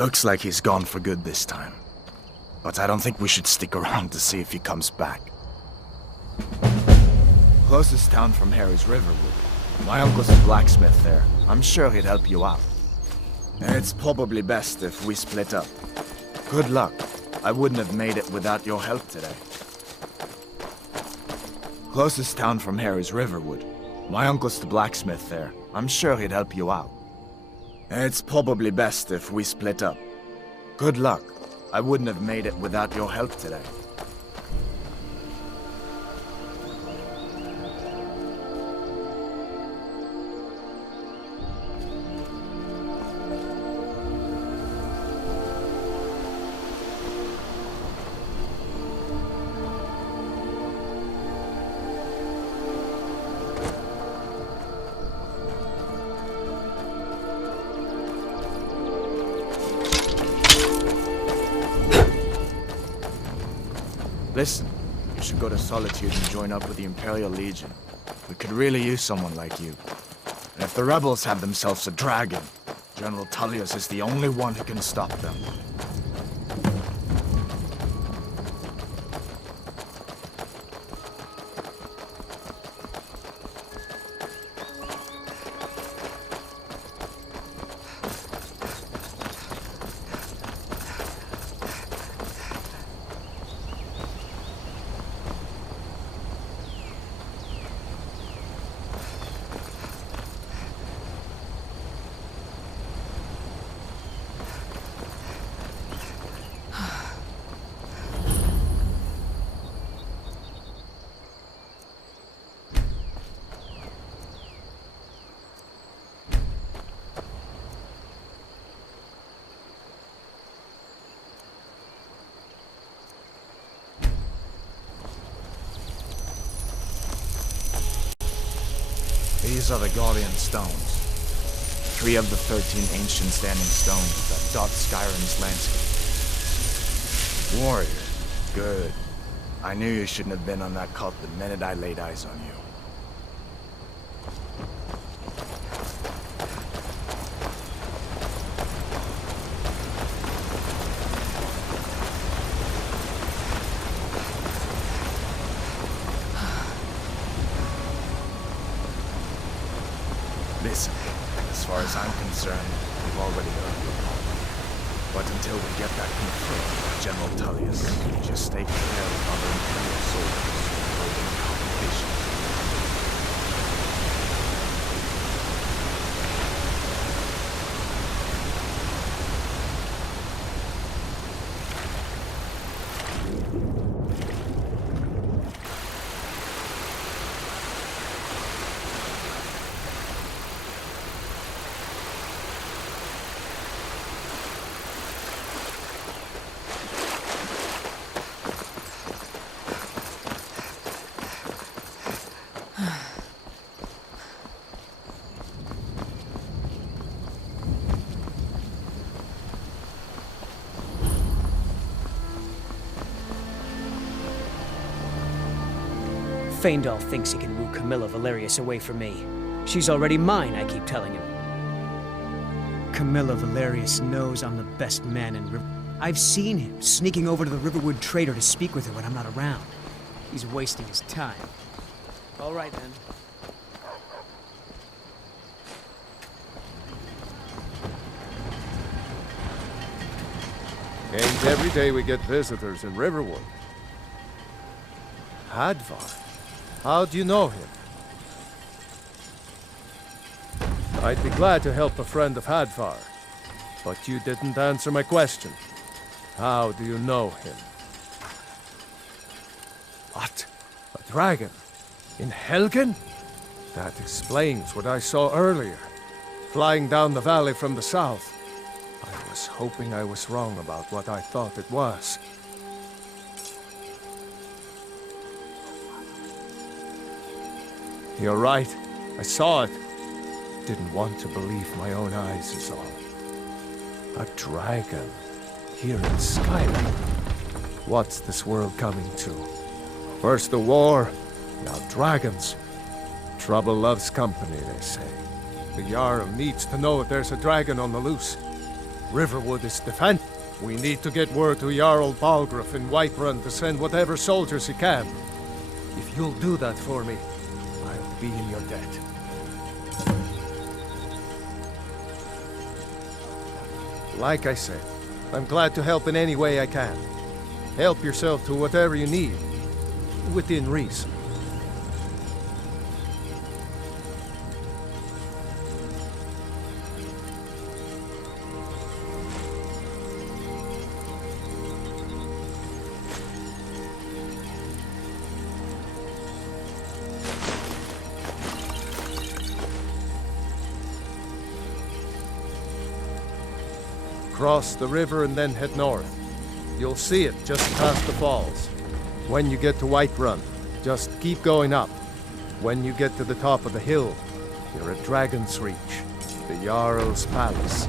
Looks like he's gone for good this time. But I don't think we should stick around to see if he comes back. Closest town from here is Riverwood. My uncle's a blacksmith there. I'm sure he'd help you out. It's probably best if we split up. Good luck. I wouldn't have made it without your help today. Closest town from here is Riverwood. My uncle's the blacksmith there. I'm sure he'd help you out. It's probably best if we split up. Good luck. I wouldn't have made it without your help today. Listen, you should go to Solitude and join up with the Imperial Legion. We could really use someone like you. And if the rebels have themselves a dragon, General Tullius is the only one who can stop them. These are the Guardian Stones. 3 of the 13 ancient standing stones that dot Skyrim's landscape. Warrior. Good. I knew you shouldn't have been on that cult the minute I laid eyes on you. Listen, as far as I'm concerned, we've already earned your pardon. But until we get that confirmed by General Tullius, just stay clear of other Imperial soldiers holding complications. Feindal thinks he can woo Camilla Valerius away from me. She's already mine, I keep telling him. Camilla Valerius knows I'm the best man in River... I've seen him sneaking over to the Riverwood Trader to speak with her when I'm not around. He's wasting his time. All right, then. Ain't every day we get visitors in Riverwood. Hadvar? How do you know him? I'd be glad to help a friend of Hadvar, but you didn't answer my question. How do you know him? What? A dragon? In Helgen? That explains what I saw earlier, flying down the valley from the south. I was hoping I was wrong about what I thought it was. You're right. I saw it. Didn't want to believe my own eyes is all. A dragon. Here in Skyrim. What's this world coming to? First the war, now dragons. Trouble loves company, they say. The Jarl needs to know if there's a dragon on the loose. Riverwood is defended. We need to get word to Jarl Balgruuf in Whiterun to send whatever soldiers he can. If you'll do that for me, I'll be in your debt. Like I said, I'm glad to help in any way I can. Help yourself to whatever you need, within reason. Cross the river and then head north. You'll see it just past the falls. When you get to Whiterun, just keep going up. When you get to the top of the hill, you're at Dragon's Reach, the Jarl's palace.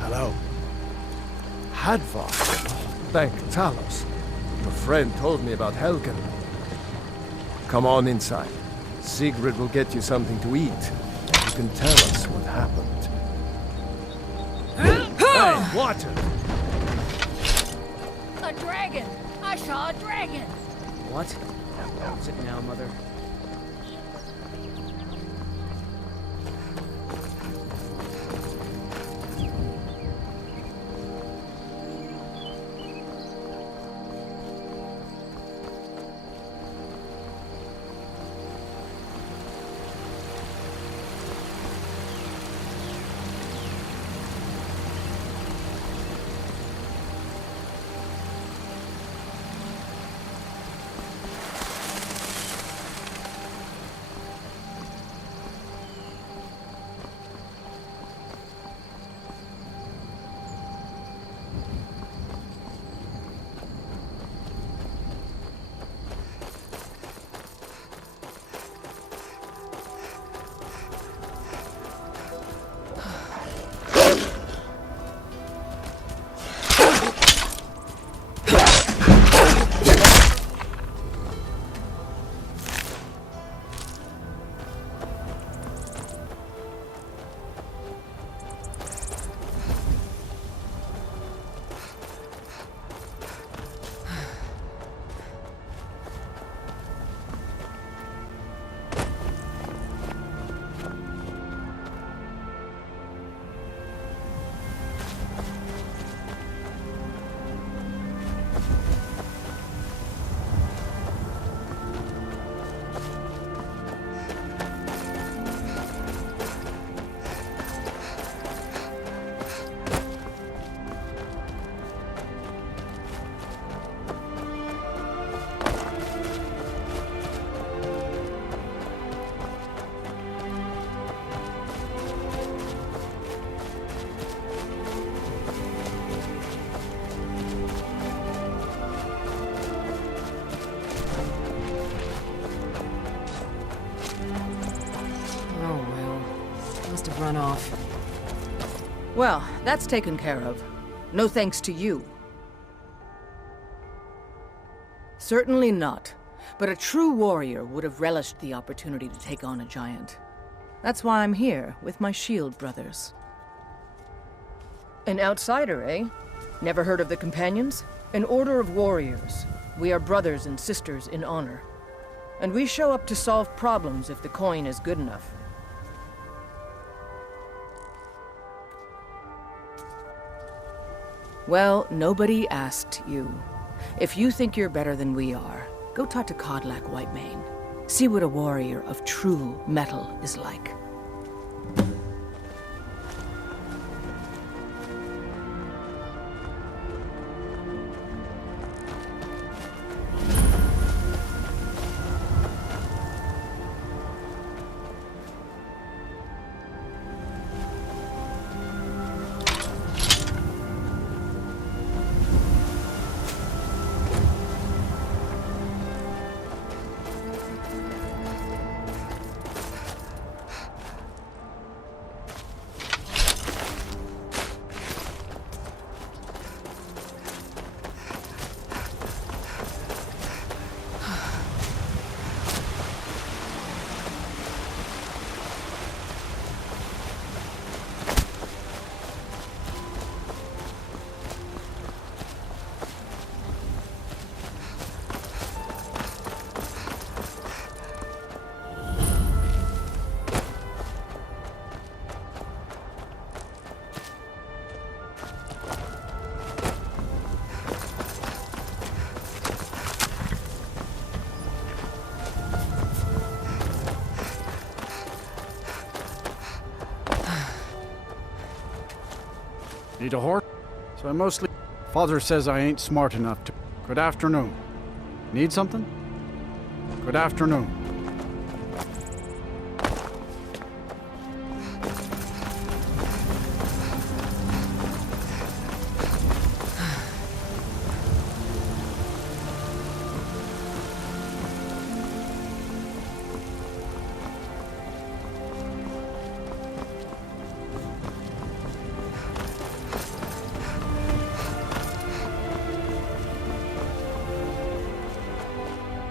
Hello. Hadvar? Thank Talos. Your friend told me about Helgen. Come on inside. Sigrid will get you something to eat. You can tell us what happened. Hey, water! A dragon! I saw a dragon! What? Sit now, Mother. Run off. Well, that's taken care of. No thanks to you. Certainly not. But a true warrior would have relished the opportunity to take on a giant. That's why I'm here, with my shield brothers. An outsider, eh? Never heard of the Companions? An order of warriors. We are brothers and sisters in honor. And we show up to solve problems if the coin is good enough. Well, nobody asked you. If you think you're better than we are, go talk to Codlac Whitemane. See what a warrior of true metal is like. Need a horse? So I mostly... Father says I ain't smart enough to... Good afternoon. Need something? Good afternoon.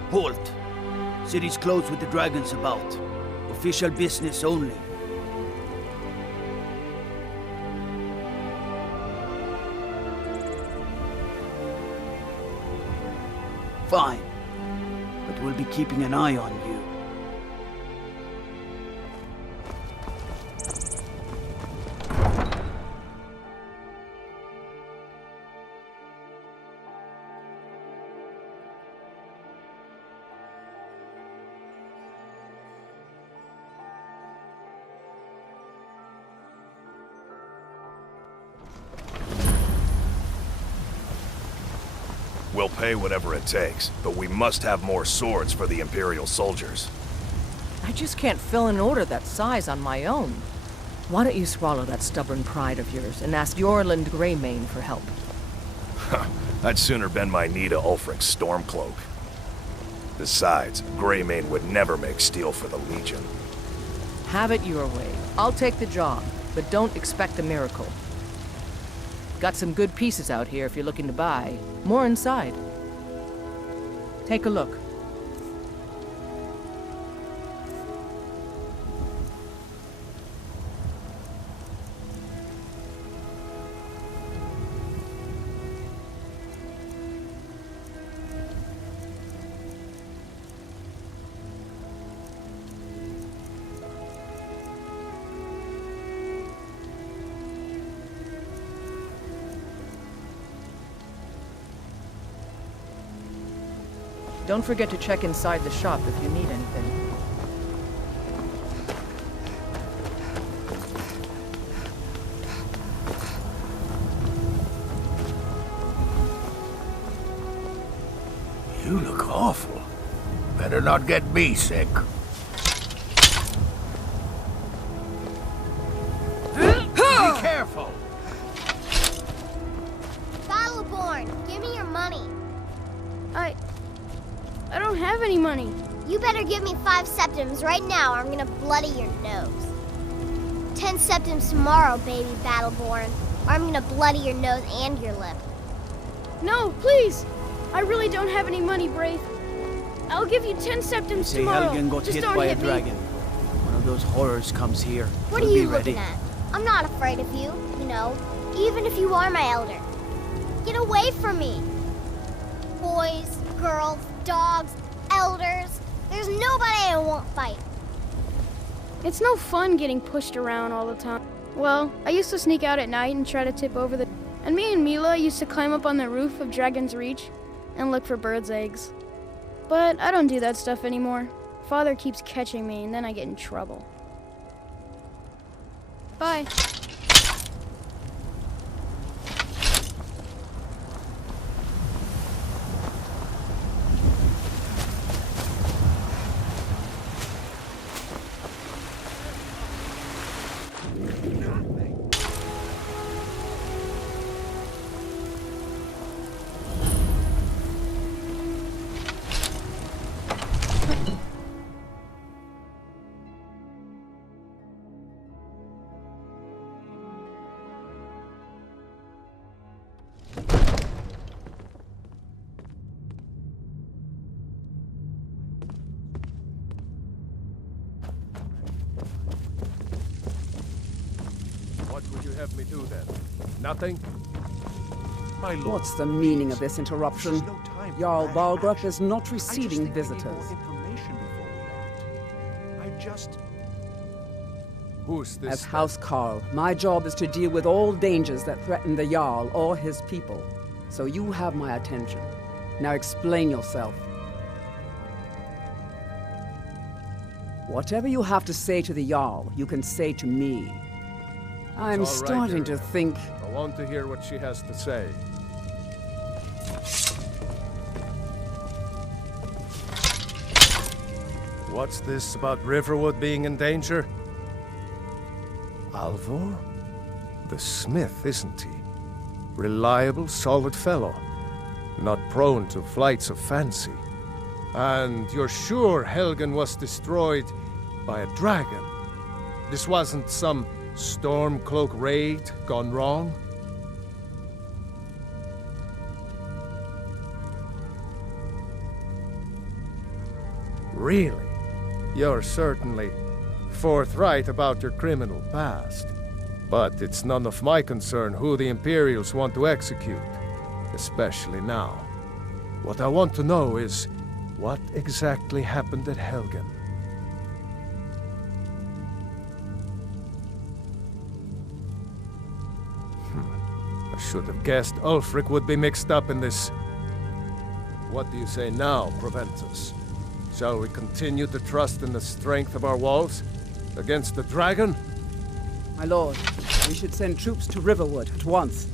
Halt. City's closed with the dragons about. Official business only. Fine. But we'll be keeping an eye on you. We'll pay whatever it takes, but we must have more swords for the Imperial soldiers. I just can't fill an order that size on my own. Why don't you swallow that stubborn pride of yours and ask Yorland Greymane for help? I'd sooner bend my knee to Ulfric's Stormcloak. Besides, Greymane would never make steel for the Legion. Have it your way. I'll take the job, but don't expect a miracle. Got some good pieces out here if you're looking to buy. More inside. Take a look. Don't forget to check inside the shop if you need anything. You look awful. Better not get me sick. Be careful! Battleborn, give me your money. I don't have any money. You better give me 5 septims right now or I'm gonna bloody your nose. 10 septims tomorrow, baby Battleborn, or I'm gonna bloody your nose and your lip. No, please! I really don't have any money, Braith. I'll give you 10 septims Say tomorrow. Helgen got Just hit don't by a hit me. dragon. One of those horrors comes here. What We'll are you be ready. looking at? I'm not afraid of you, you know, even if you are my elder. Get away from me. Boys, girls, dogs, elders. There's nobody I won't fight. It's no fun getting pushed around all the time. Well, I used to sneak out at night and try to tip over the... And me and Mila used to climb up on the roof of Dragon's Reach and look for birds' eggs. But I don't do that stuff anymore. Father keeps catching me and then I get in trouble. Bye. What would you have me do then? Nothing? My lord. What's the meaning of this interruption? There's no time for Jarl rash Balgruuf actions. is not I just receiving think we need visitors. more information before we act. I just... Who's this? As then? House Carl, my job is to deal with all dangers that threaten the Jarl or his people. So you have my attention. Now explain yourself. Whatever you have to say to the Jarl, you can say to me. I'm It's all right, starting to Ariel. think... I want to hear what she has to say. What's this about Riverwood being in danger? Alvor? The smith, isn't he? Reliable, solid fellow. Not prone to flights of fancy. And you're sure Helgen was destroyed by a dragon? This wasn't some Stormcloak raid gone wrong? Really? You're certainly forthright about your criminal past. But it's none of my concern who the Imperials want to execute, especially now. What I want to know is what exactly happened at Helgen. I should have guessed Ulfric would be mixed up in this. What do you say now, Proventus? Shall we continue to trust in the strength of our walls against the dragon? My lord, we should send troops to Riverwood at once.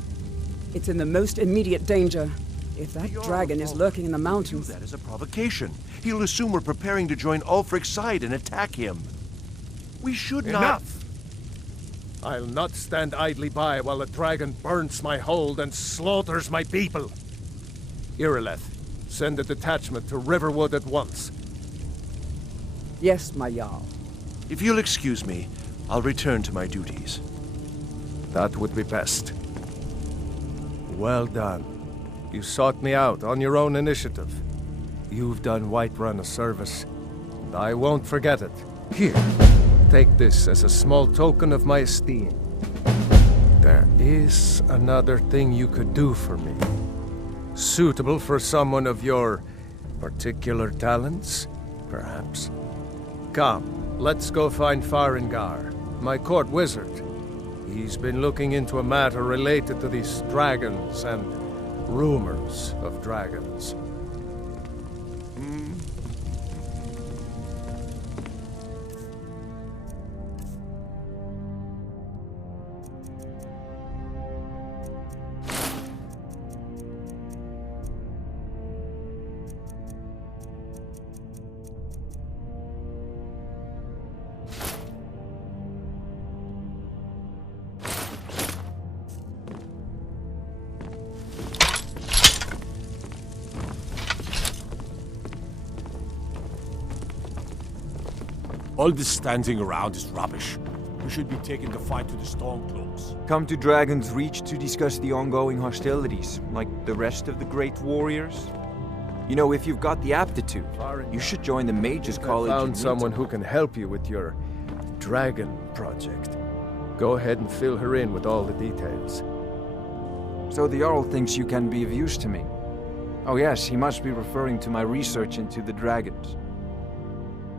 It's in the most immediate danger. If that dragon is lurking in the mountains... That is a provocation. He'll assume we're preparing to join Ulfric's side and attack him. We should not... Enough! I'll not stand idly by while the dragon burns my hold and slaughters my people. Irileth, send a detachment to Riverwood at once. Yes, my Jarl. If you'll excuse me, I'll return to my duties. That would be best. Well done. You sought me out on your own initiative. You've done Whiterun a service, and I won't forget it. Here, take this as a small token of my esteem. There is another thing you could do for me. Suitable for someone of your particular talents, perhaps. Come, let's go find Farengar, my court wizard. He's been looking into a matter related to these dragons and rumors of dragons. All this standing around is rubbish. We should be taking the fight to the Stormcloaks. Come to Dragon's Reach to discuss the ongoing hostilities, like the rest of the great warriors. You know, if you've got the aptitude, you should join the Mages College. I found someone who can help you with your dragon project. Go ahead and fill her in with all the details. So the Jarl thinks you can be of use to me. Oh yes, he must be referring to my research into the dragons.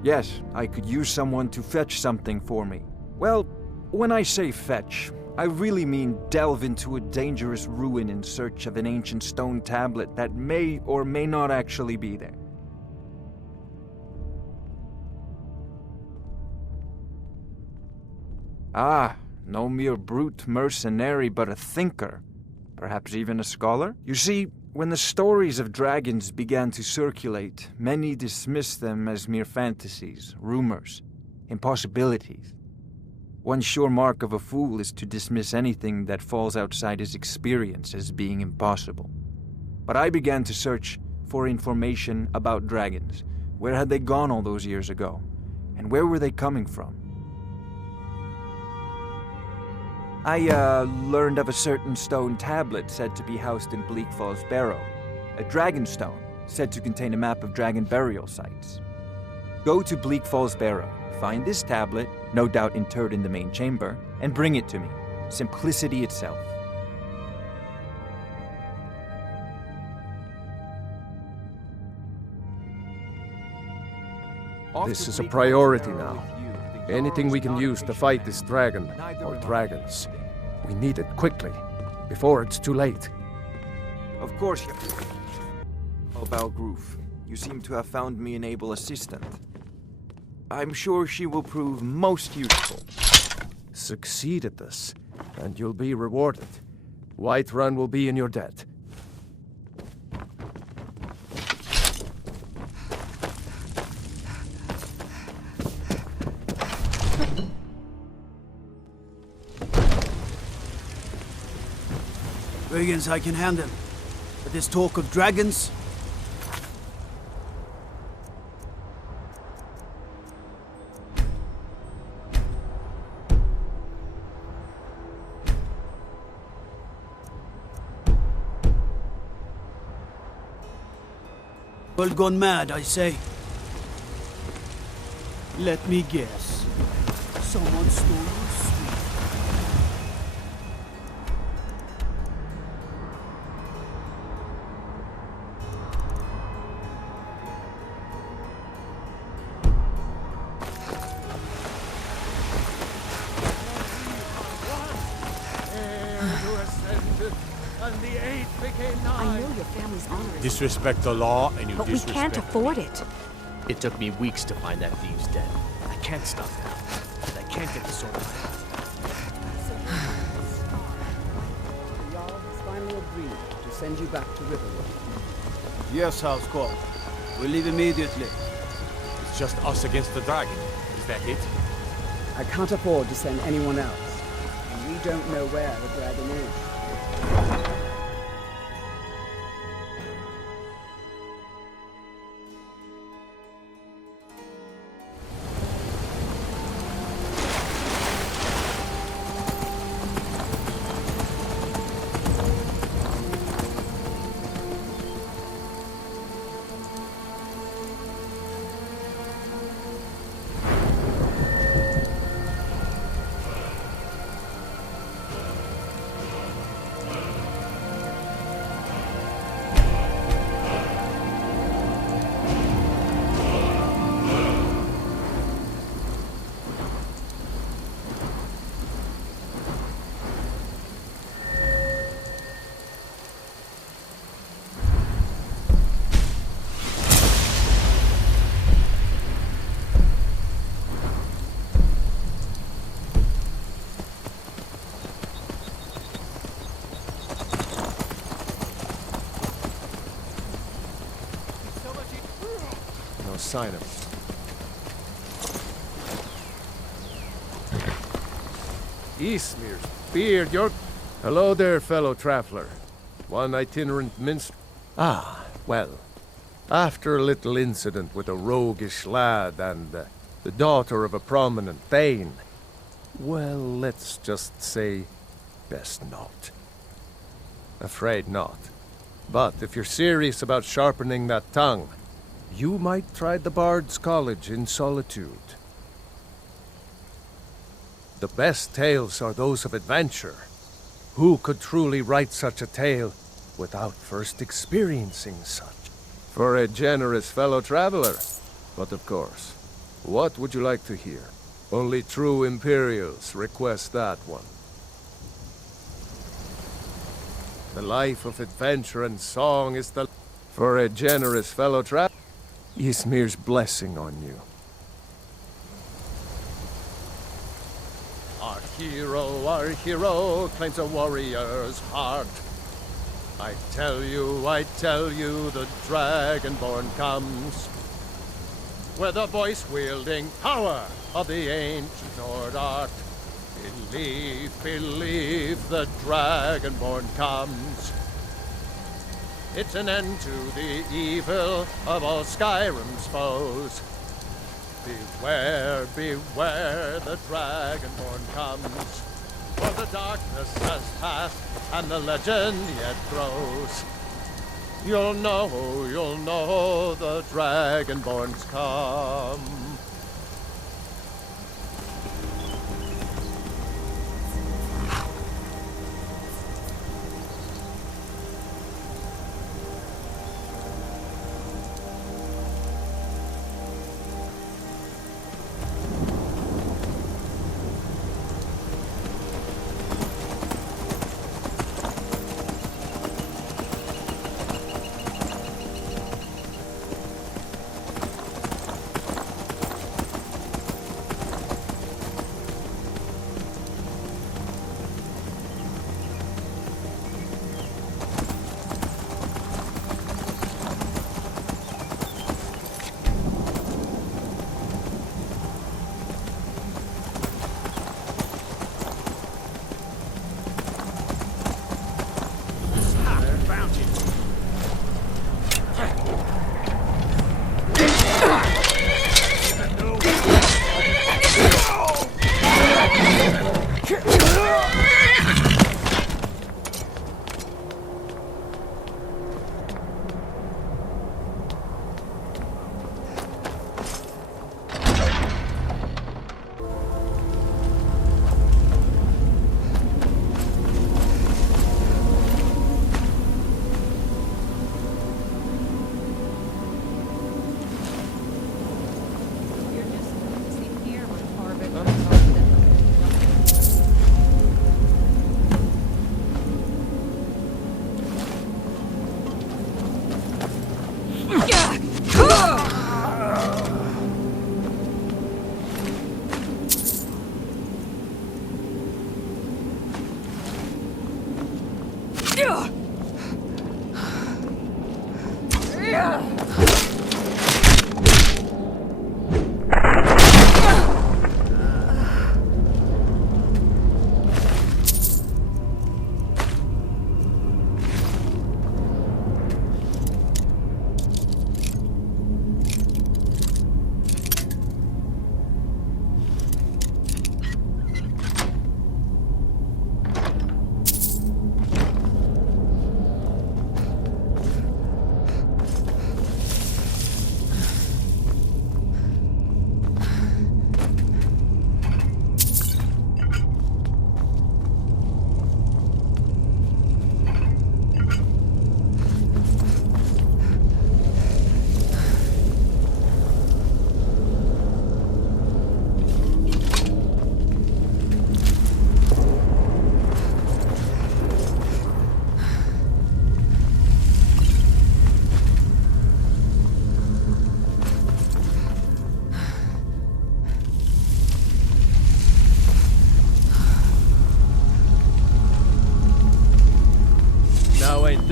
Yes, I could use someone to fetch something for me. Well, when I say fetch, I really mean delve into a dangerous ruin in search of an ancient stone tablet that may or may not actually be there. Ah, no mere brute mercenary, but a thinker. Perhaps even a scholar? You see, when the stories of dragons began to circulate, many dismissed them as mere fantasies, rumors, impossibilities. One sure mark of a fool is to dismiss anything that falls outside his experience as being impossible. But I began to search for information about dragons. Where had they gone all those years ago? And where were they coming from? I learned of a certain stone tablet said to be housed in Bleak Falls Barrow. A dragon stone said to contain a map of dragon burial sites. Go to Bleak Falls Barrow, find this tablet, no doubt interred in the main chamber, and bring it to me. Simplicity itself. This is a priority now. Anything we can use to fight this dragon, or dragons. We need it quickly, before it's too late. Of course. Oh, Balgroof, you seem to have found me an able assistant. I'm sure she will prove most useful. Succeed at this, and you'll be rewarded. Whiterun will be in your debt. Dragons I can handle. But this talk of dragons... World gone mad, I say. Let me guess. Someone stole your sweet. I know your family's honor is... Disrespect the law and you But we disrespect can't afford it. It took me weeks to find that thieves' den. I can't stop now. And I can't get the sword out. The Jarl has finally agreed to send you back to Riverwood. Yes, House Call. We'll leave immediately. It's just us against the dragon. Is that it? I can't afford to send anyone else, and we don't know where the dragon is. Sign him. Eastmere's beard, you're... Hello there, fellow traveler. One itinerant minstrel. Ah, well. After a little incident with a roguish lad and the daughter of a prominent thane, well, let's just say, best not. Afraid not. But if you're serious about sharpening that tongue, you might try the Bard's College in Solitude. The best tales are those of adventure. Who could truly write such a tale without first experiencing such? For a generous fellow traveler. But of course, what would you like to hear? Only true Imperials request that one. The life of adventure and song is the... For a generous fellow traveler. Ysmir's blessing on you. Our hero claims a warrior's heart. I tell you, the Dragonborn comes. With the voice-wielding power of the ancient Nord art. Believe, the Dragonborn comes. It's an end to the evil of all Skyrim's foes. Beware, the Dragonborn comes. For the darkness has passed, and the legend yet grows. You'll know the Dragonborn's come.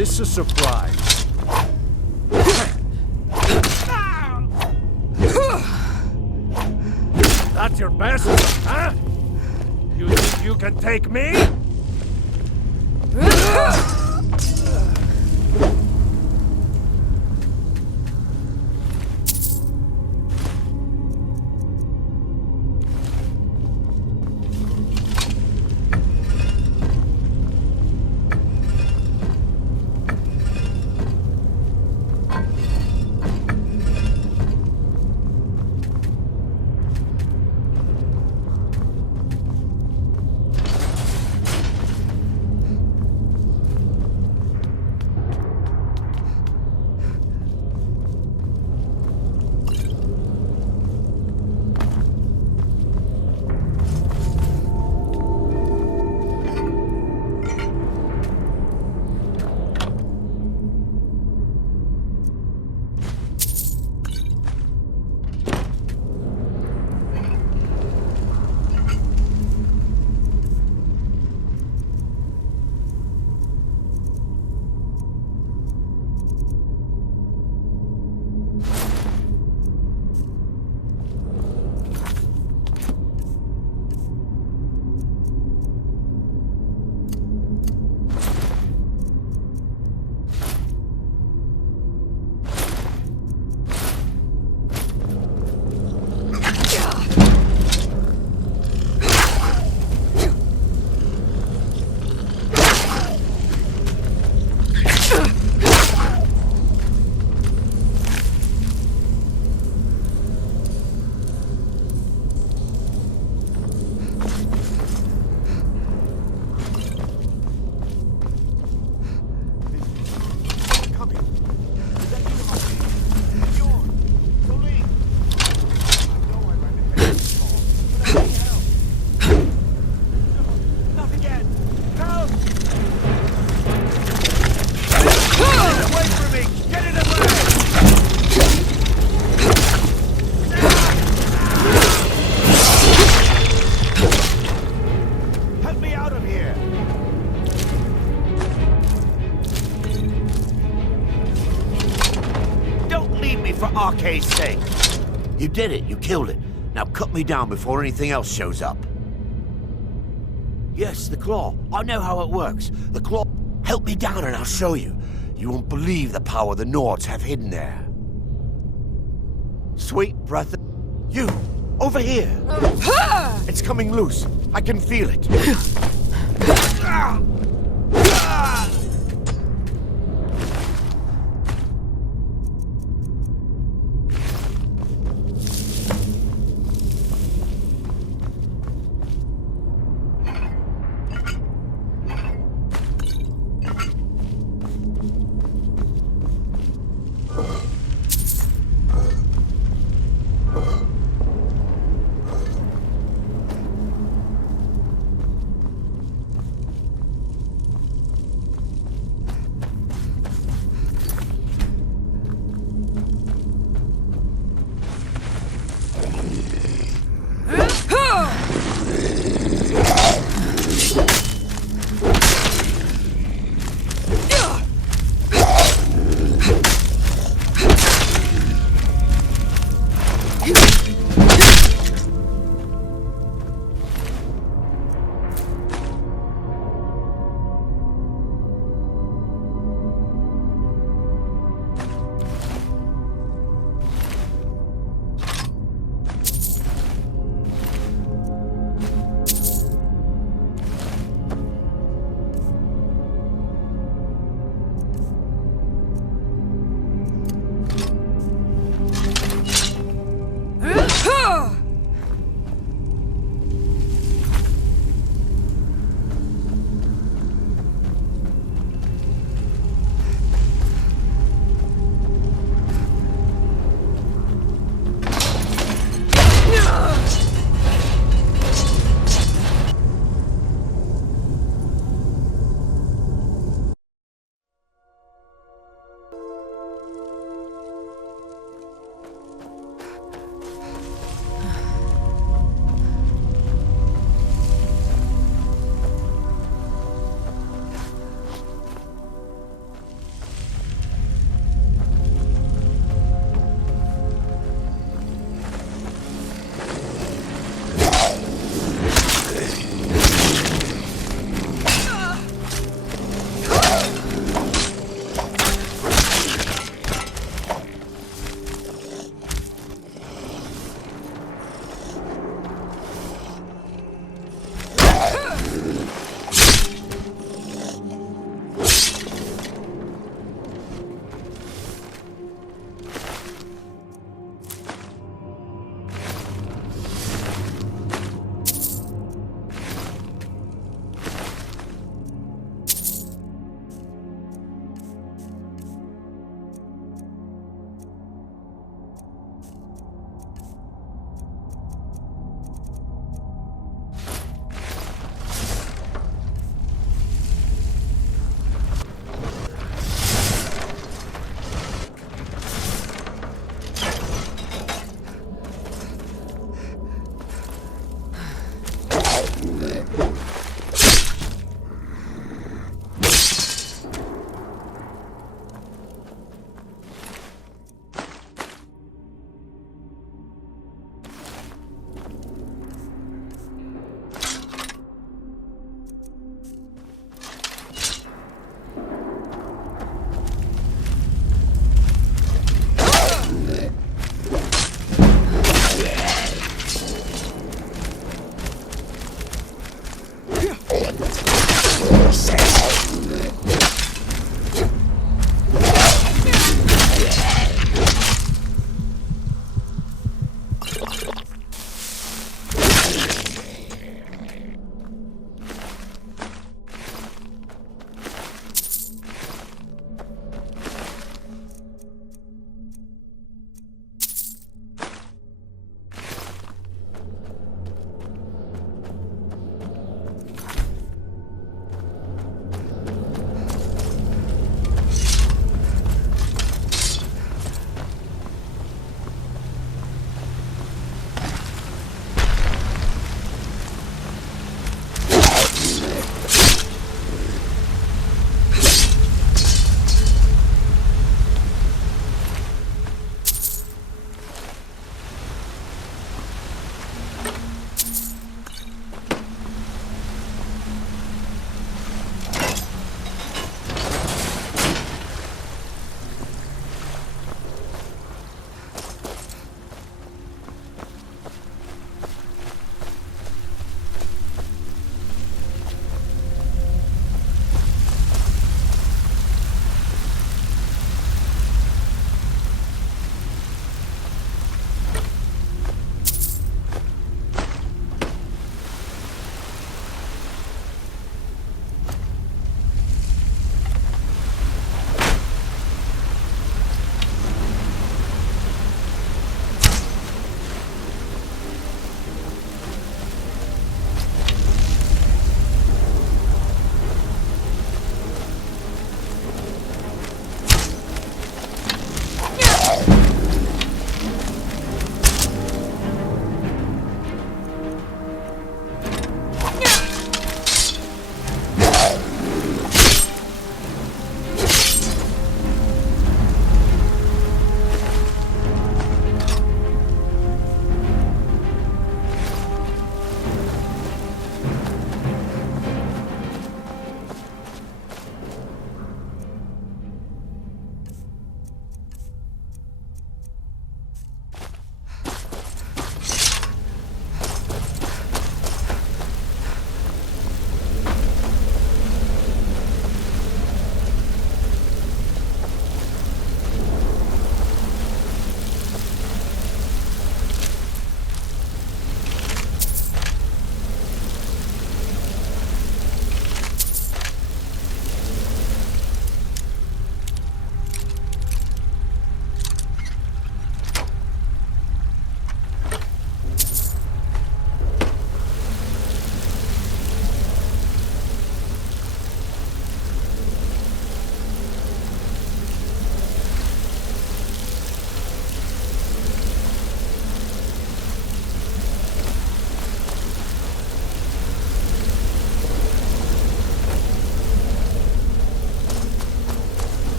this a surprise? That's your best, huh? You think you can take me? Arcade's sake. You did it. You killed it. Now cut me down before anything else shows up. Yes, the claw. I know how it works. The claw. Help me down and I'll show you. You won't believe the power the Nords have hidden there. Sweet breath. You! Over here! It's coming loose. I can feel it.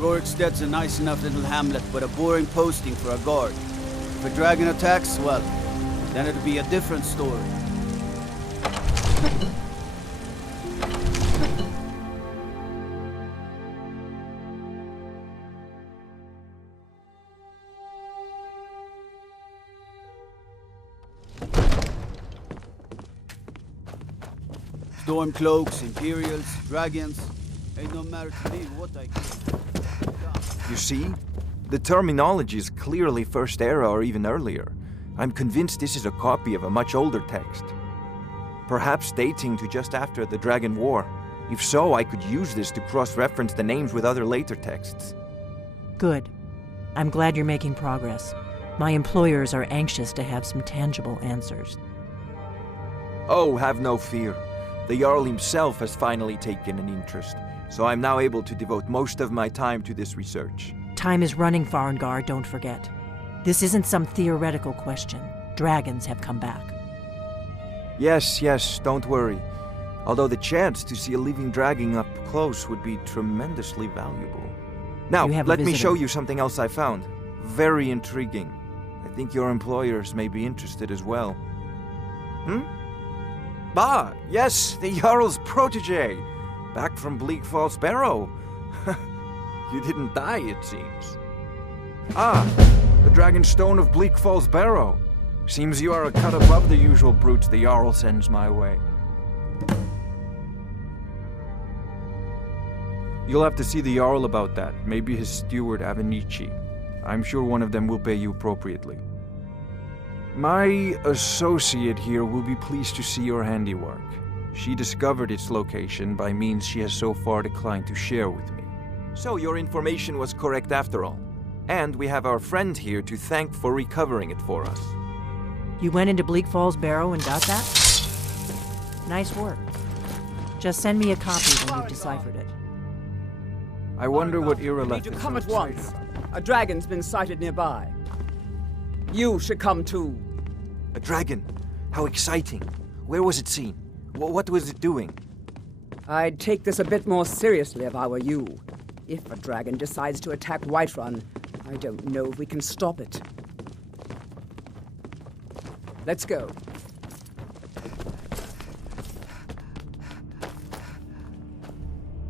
Roriksted's a nice enough little hamlet, but a boring posting for a guard. If a dragon attacks, well, then it'll be a different story. Stormcloaks, Imperials, dragons. Ain't no matter to me what I can. You see? The terminology is clearly First Era or even earlier. I'm convinced this is a copy of a much older text. Perhaps dating to just after the Dragon War. If so, I could use this to cross-reference the names with other later texts. Good. I'm glad you're making progress. My employers are anxious to have some tangible answers. Oh, have no fear. The Jarl himself has finally taken an interest, so I'm now able to devote most of my time to this research. Time is running, Farengar, don't forget. This isn't some theoretical question. Dragons have come back. Yes, don't worry. Although the chance to see a living dragon up close would be tremendously valuable. Now, let me show you something else I found. Very intriguing. I think your employers may be interested as well. Ah, yes, the Jarl's protege. Back from Bleak Falls Barrow. You didn't die, it seems. Ah, the Dragonstone of Bleak Falls Barrow. Seems you are a cut above the usual brutes the Jarl sends my way. You'll have to see the Jarl about that. Maybe his steward, Avenici. I'm sure one of them will pay you appropriately. My associate here will be pleased to see your handiwork. She discovered its location by means she has so far declined to share with me. So your information was correct after all. And we have our friend here to thank for recovering it for us. You went into Bleak Falls Barrow and got that? Nice work. Just send me a copy when you've deciphered it. I wonder what Irileth Need to come at once. A dragon's been sighted nearby. You should come too. A dragon? How exciting. Where was it seen? What was it doing? I'd take this a bit more seriously if I were you. If a dragon decides to attack Whiterun, I don't know if we can stop it. Let's go.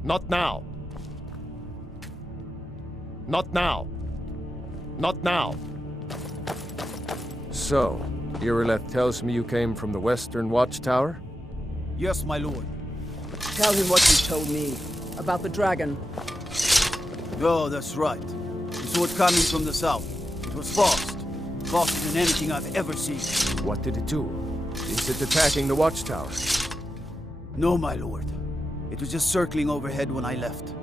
Not now. Not now. Not now. So, Irileth tells me you came from the Western Watchtower? Yes, my lord. Tell him what you told me about the dragon. Oh, that's right. We saw it coming from the south. It was fast. Faster than anything I've ever seen. What did it do? Is it attacking the Watchtower? No, my lord. It was just circling overhead when I left.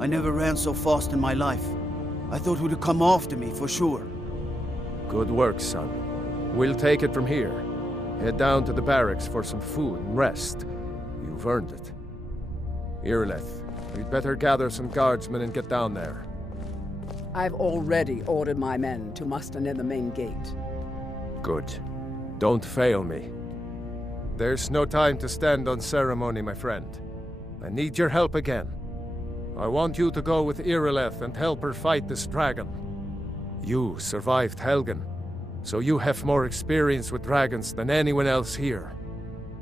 I never ran so fast in my life. I thought it would come after me, for sure. Good work, son. We'll take it from here. Head down to the barracks for some food and rest. You've earned it. Irileth, we'd better gather some guardsmen and get down there. I've already ordered my men to muster near the main gate. Good. Don't fail me. There's no time to stand on ceremony, my friend. I need your help again. I want you to go with Irileth and help her fight this dragon. You survived Helgen, so you have more experience with dragons than anyone else here.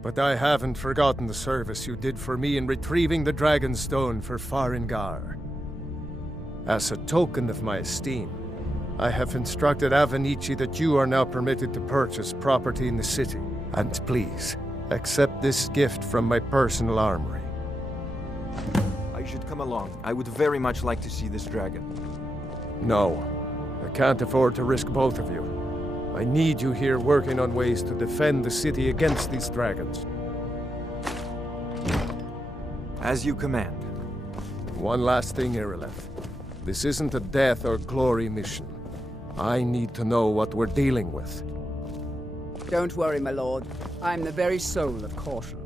But I haven't forgotten the service you did for me in retrieving the Dragonstone for Farengar. As a token of my esteem, I have instructed Avenici that you are now permitted to purchase property in the city. And please, accept this gift from my personal armory. I should come along. I would very much like to see this dragon. No, I can't afford to risk both of you. I need you here working on ways to defend the city against these dragons. As you command. One last thing, Irileth. This isn't a death or glory mission. I need to know what we're dealing with. Don't worry, my lord. I'm the very soul of caution.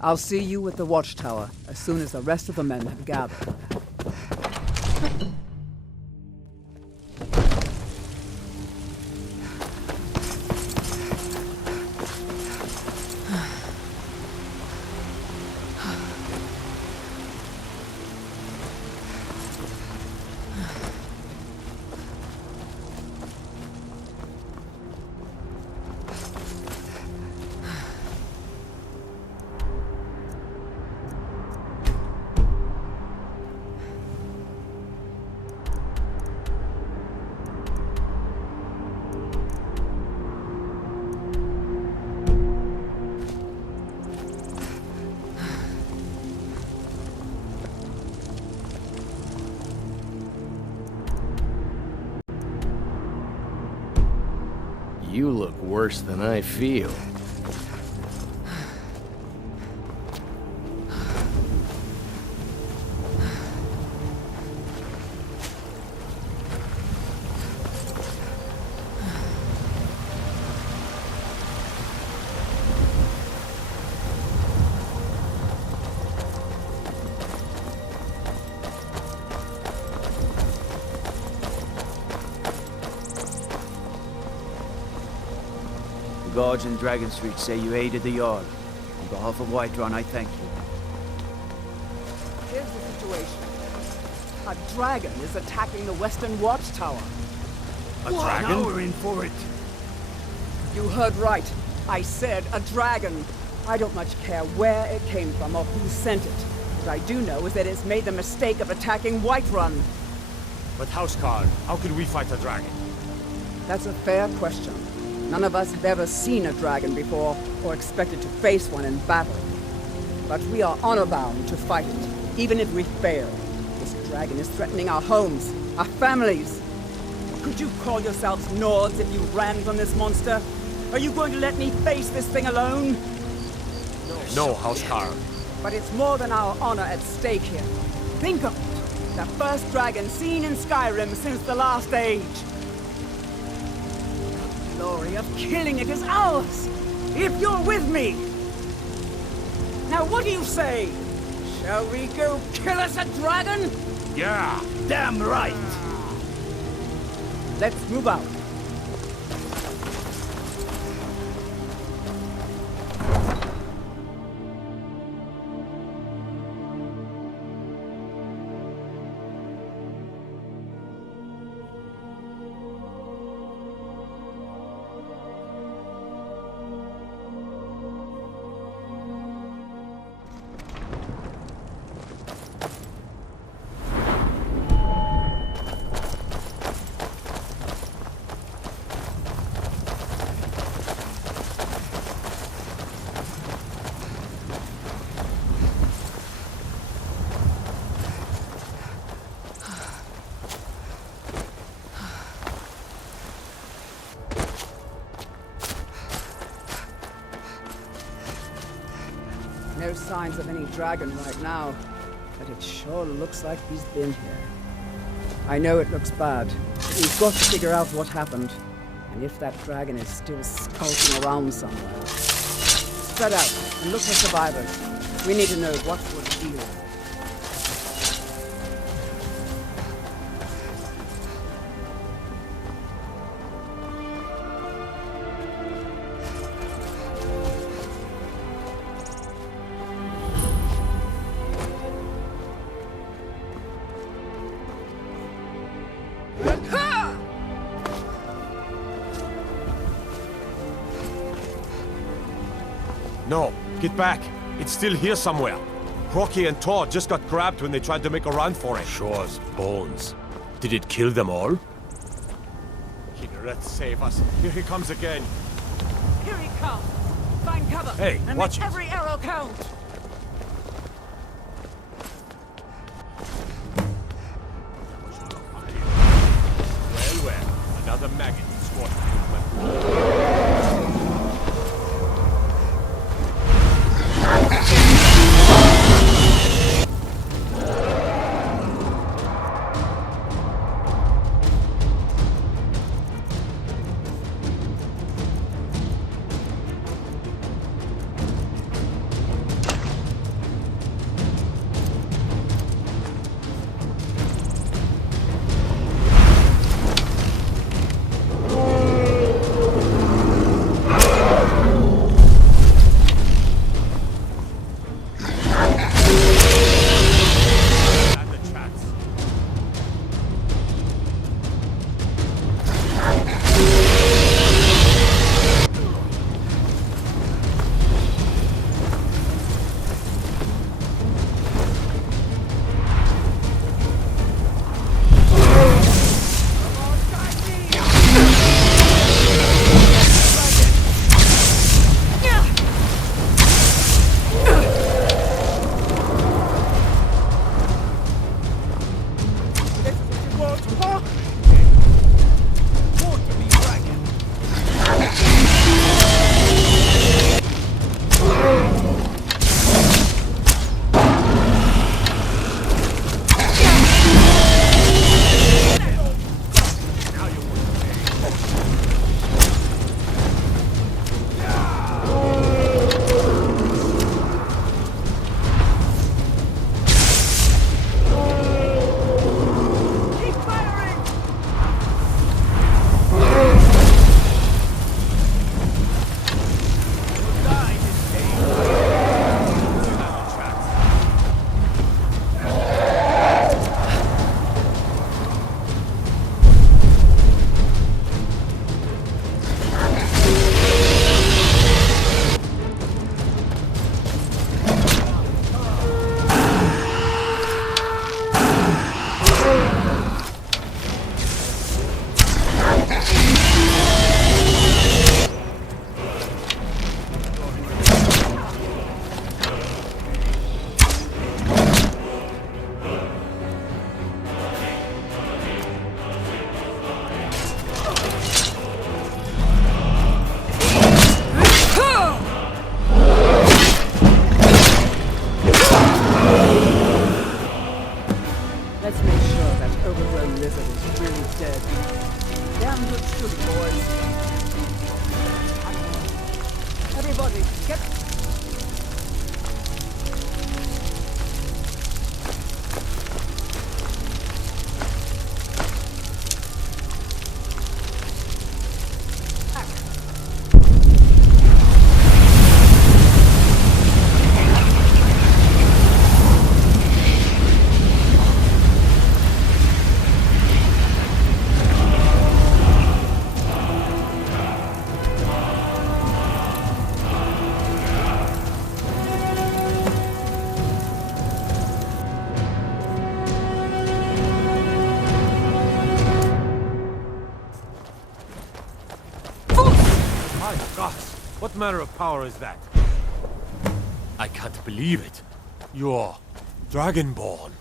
I'll see you at the watchtower as soon as the rest of the men have gathered. You look worse than I feel. The guards in Dragon Street say you aided the Jarl. On behalf of Whiterun, I thank you. Here's the situation. A dragon is attacking the Western Watchtower. A dragon? Now we're in for it. You heard right. I said a dragon. I don't much care where it came from or who sent it. What I do know is that it's made the mistake of attacking Whiterun. But Housecarl, how can we fight a dragon? That's a fair question. None of us have ever seen a dragon before, or expected to face one in battle. But we are honor-bound to fight it, even if we fail. This dragon is threatening our homes, our families. Could you call yourselves Nords if you ran from this monster? Are you going to let me face this thing alone? No, Housecarl. But it's more than our honor at stake here. Think of it. The first dragon seen in Skyrim since the last age. The glory of killing it is ours, if you're with me. Now what do you say? Shall we go kill us a dragon? Yeah. Damn right. Let's move out. No signs of any dragon right now, but it sure looks like he's been here. I know it looks bad, but we've got to figure out what happened, and if that dragon is still skulking around somewhere. Spread out and look for survivors. We need to know what was the deal. No, get back. It's still here somewhere. Crocky and Todd just got grabbed when they tried to make a run for it. Sure as bones. Did it kill them all? Kinneret, save us. Here he comes again. Here he comes. Find cover. Hey, and watch make it. every arrow count. Well, another maggot squad. Everybody, get... What manner of power is that? I can't believe it. You're Dragonborn.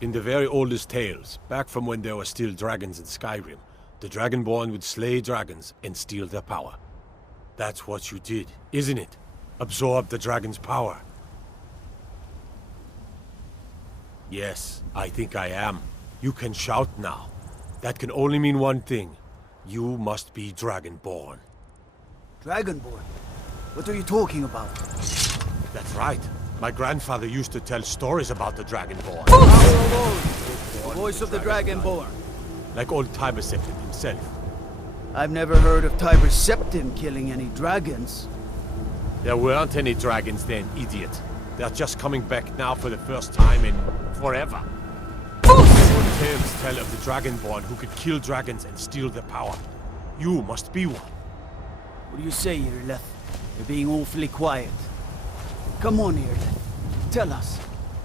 In the very oldest tales, back from when there were still dragons in Skyrim, the Dragonborn would slay dragons and steal their power. That's what you did, isn't it? Absorb the dragon's power. Yes, I think I am. You can shout now. That can only mean one thing. You must be Dragonborn. Dragonborn? What are you talking about? That's right. My grandfather used to tell stories about the Dragonborn. The voice of the Dragonborn. Like old Tiber Septim himself. I've never heard of Tiber Septim killing any dragons. There weren't any dragons then, idiot. They're just coming back now for the first time in forever. Old tales tell of the Dragonborn who could kill dragons and steal their power. You must be one. What do you say, Irleth? You're being awfully quiet. Come on, Irleth. Tell us.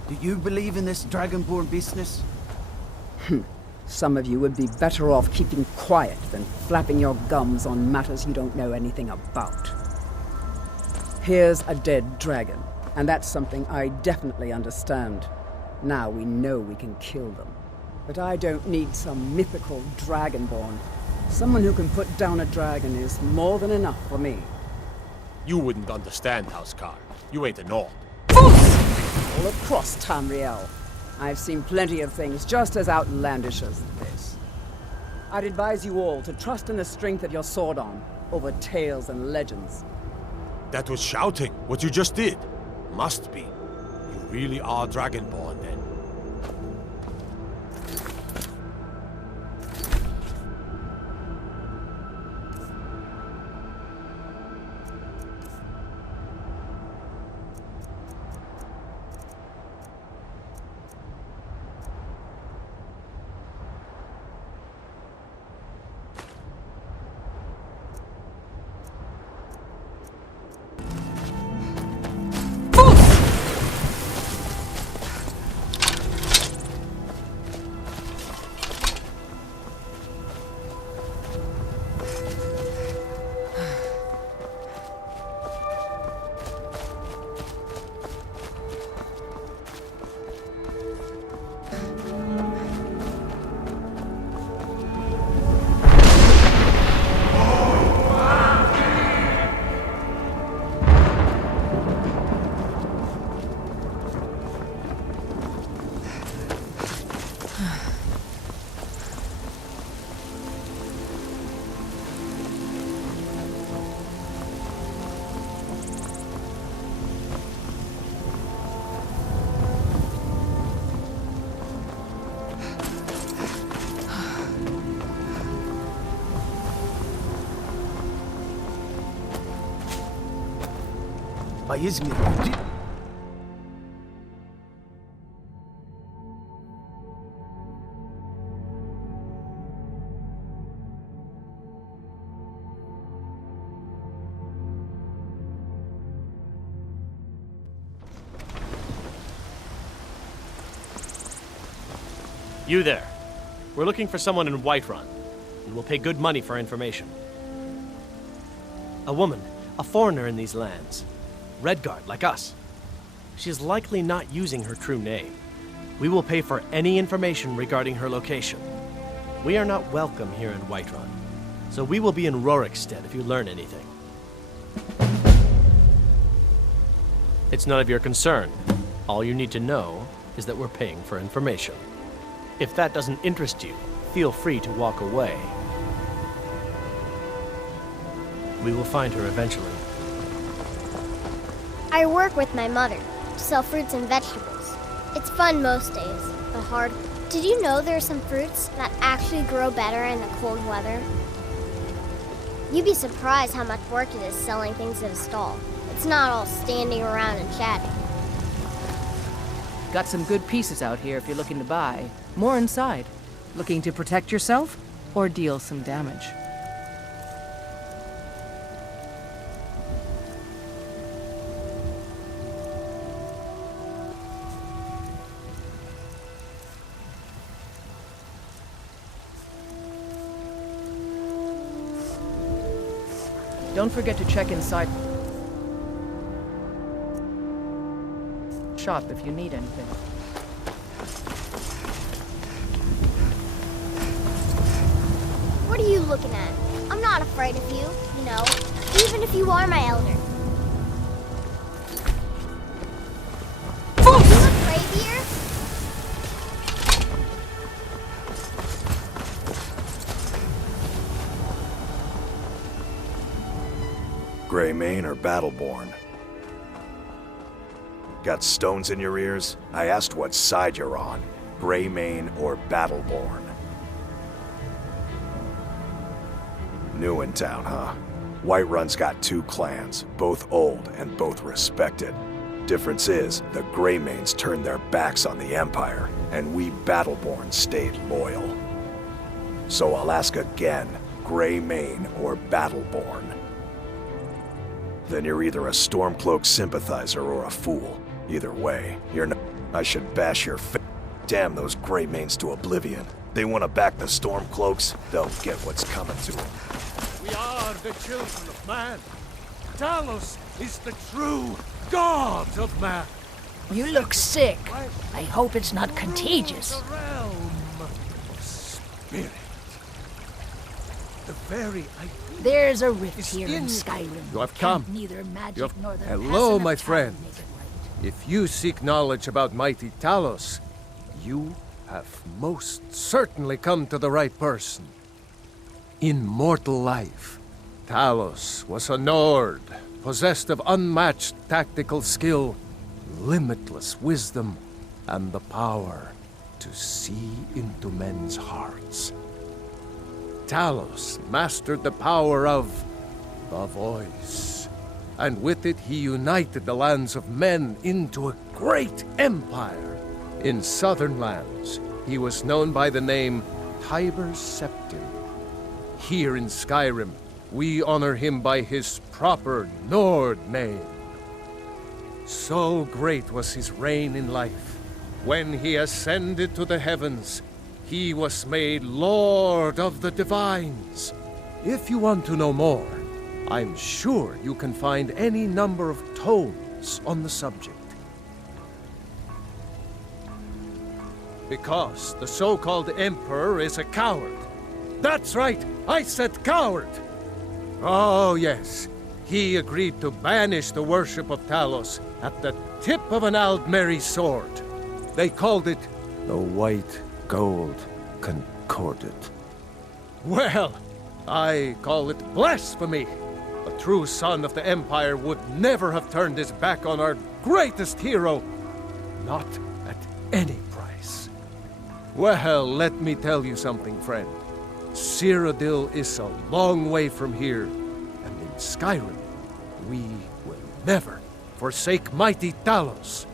Do you believe in this Dragonborn business? Some of you would be better off keeping quiet than flapping your gums on matters you don't know anything about. Here's a dead dragon, and that's something I definitely understand. Now we know we can kill them. But I don't need some mythical Dragonborn. Someone who can put down a dragon is more than enough for me. You wouldn't understand, Housecarl. You ain't a Nord. All across Tamriel. I've seen plenty of things just as outlandish as this. I'd advise you all to trust in the strength of your sword arm over tales and legends. That was shouting, what you just did. Must be. You really are Dragonborn, then. You there. We're looking for someone in Whiterun, and we'll pay good money for information. A woman, a foreigner in these lands. Redguard, like us. She's likely not using her true name. We will pay for any information regarding her location. We are not welcome here in Whiterun, so we will be in Rorikstead if you learn anything. It's none of your concern. All you need to know is that we're paying for information. If that doesn't interest you, feel free to walk away. We will find her eventually. I work with my mother to sell fruits and vegetables. It's fun most days, but hard. Did you know there are some fruits that actually grow better in the cold weather? You'd be surprised how much work it is selling things at a stall. It's not all standing around and chatting. Got some good pieces out here if you're looking to buy. More inside. Looking to protect yourself or deal some damage? Don't forget to check inside shop if you need anything. What are you looking at? I'm not afraid of you, you know, even if you are my elder. You look brave here? Greymane or Battleborn? Got stones in your ears? I asked what side you're on. Greymane or Battleborn? New in town, huh? Whiterun's got two clans, both old and both respected. Difference is, the Greymanes turned their backs on the Empire, and we Battleborn stayed loyal. So I'll ask again, Greymane or Battleborn? Then you're either a Stormcloak sympathizer or a fool. Either way, you're not. I should bash your face. Damn those Greymanes to oblivion. They want to back the Stormcloaks, they'll get what's coming to them. We are the children of man. Talos is the true god of man. You look sick. I hope it's not contagious. The realm of spirit. The very idea. There's a rift here in Skyrim. You have come. Neither magic You have... nor the Hello, passing my of time friend. make it right. If you seek knowledge about mighty Talos, you have most certainly come to the right person. In mortal life, Talos was a Nord, possessed of unmatched tactical skill, limitless wisdom, and the power to see into men's hearts. Talos mastered the power of the voice, and with it he united the lands of men into a great empire. In southern lands, he was known by the name Tiber Septim. Here in Skyrim, we honor him by his proper Nord name. So great was his reign in life. When he ascended to the heavens, he was made Lord of the Divines. If you want to know more, I'm sure you can find any number of tomes on the subject. Because the so-called Emperor is a coward. That's right, I said coward! Oh yes, he agreed to banish the worship of Talos at the tip of an Aldmeri sword. They called it the White Gold Concordat. Well, I call it blasphemy. A true son of the Empire would never have turned his back on our greatest hero. Not at any price. Well, let me tell you something, friend. Cyrodiil is a long way from here, and in Skyrim, we will never forsake mighty Talos.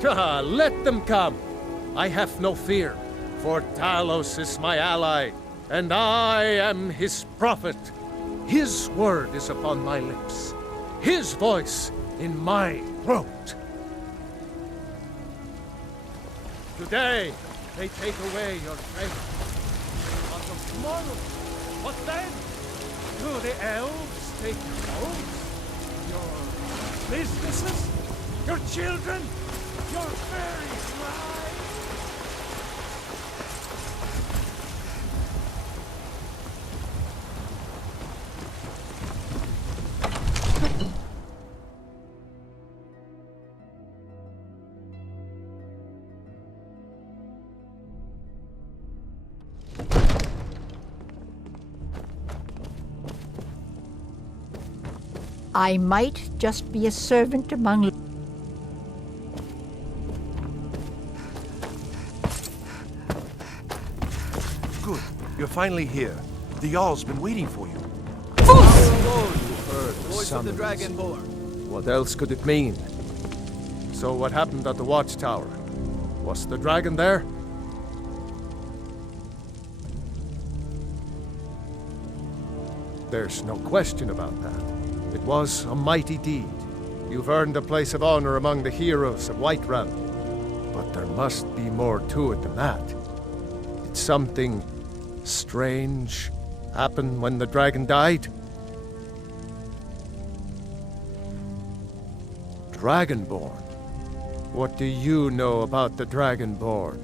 Let them come. I have no fear, for Talos is my ally, and I am his prophet. His word is upon my lips, his voice in my throat. Today, they take away your faith. But tomorrow, what then? Do the elves take your homes? Your businesses? Your children? Your very lives? I might just be a servant among... Good. You're finally here. The Jarl's been waiting for you. Voice of the Dragonborn. What else could it mean? So what happened at the watchtower? Was the dragon there? There's no question about that. It was a mighty deed. You've earned a place of honor among the heroes of Whiterun. But there must be more to it than that. Did something strange happen when the dragon died? Dragonborn? What do you know about the Dragonborn?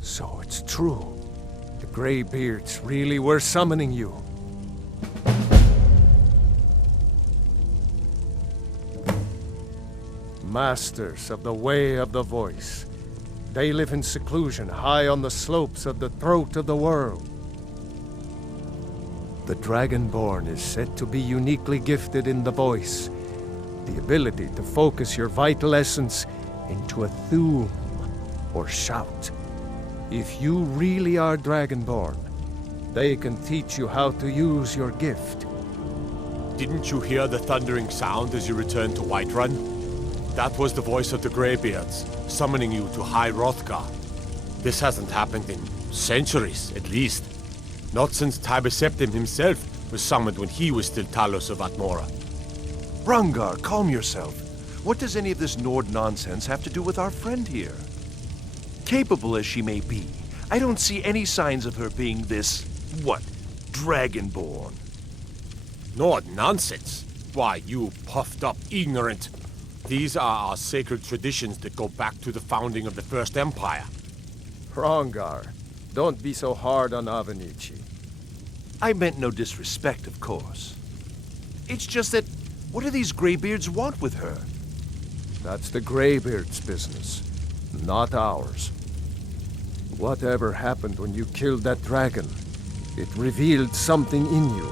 So it's true. The Greybeards really were summoning you. Masters of the Way of the Voice. They live in seclusion high on the slopes of the throat of the world. The Dragonborn is said to be uniquely gifted in the voice, the ability to focus your vital essence into a thum or shout. If you really are Dragonborn, they can teach you how to use your gift. Didn't you hear the thundering sound as you returned to Whiterun? That was the voice of the Greybeards, summoning you to High Hrothgar. This hasn't happened in centuries, at least. Not since Tiber Septim himself was summoned when he was still Talos of Atmora. Rungar, calm yourself. What does any of this Nord nonsense have to do with our friend here? Capable as she may be, I don't see any signs of her being this, Dragonborn. Nord nonsense? Why, you puffed up ignorant. These are our sacred traditions that go back to the founding of the First Empire. Rungar, don't be so hard on Avenici. I meant no disrespect, of course. It's just that, what do these Greybeards want with her? That's the Greybeards' business, not ours. Whatever happened when you killed that dragon, it revealed something in you,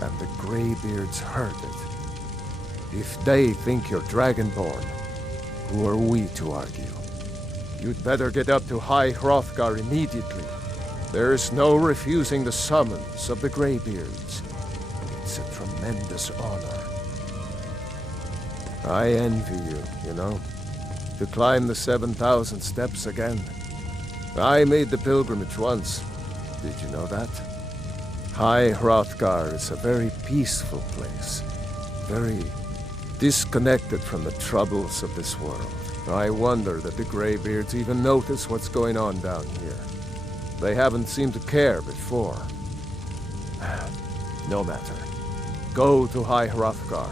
and the Greybeards heard it. If they think you're Dragonborn, who are we to argue? You'd better get up to High Hrothgar immediately. There's no refusing the summons of the Greybeards. It's a tremendous honor. I envy you, you know, to climb the 7,000 steps again. I made the pilgrimage once. Did you know that? High Hrothgar is a very peaceful place. Very disconnected from the troubles of this world. I wonder that the Greybeards even notice what's going on down here. They haven't seemed to care before. No matter. Go to High Hrothgar.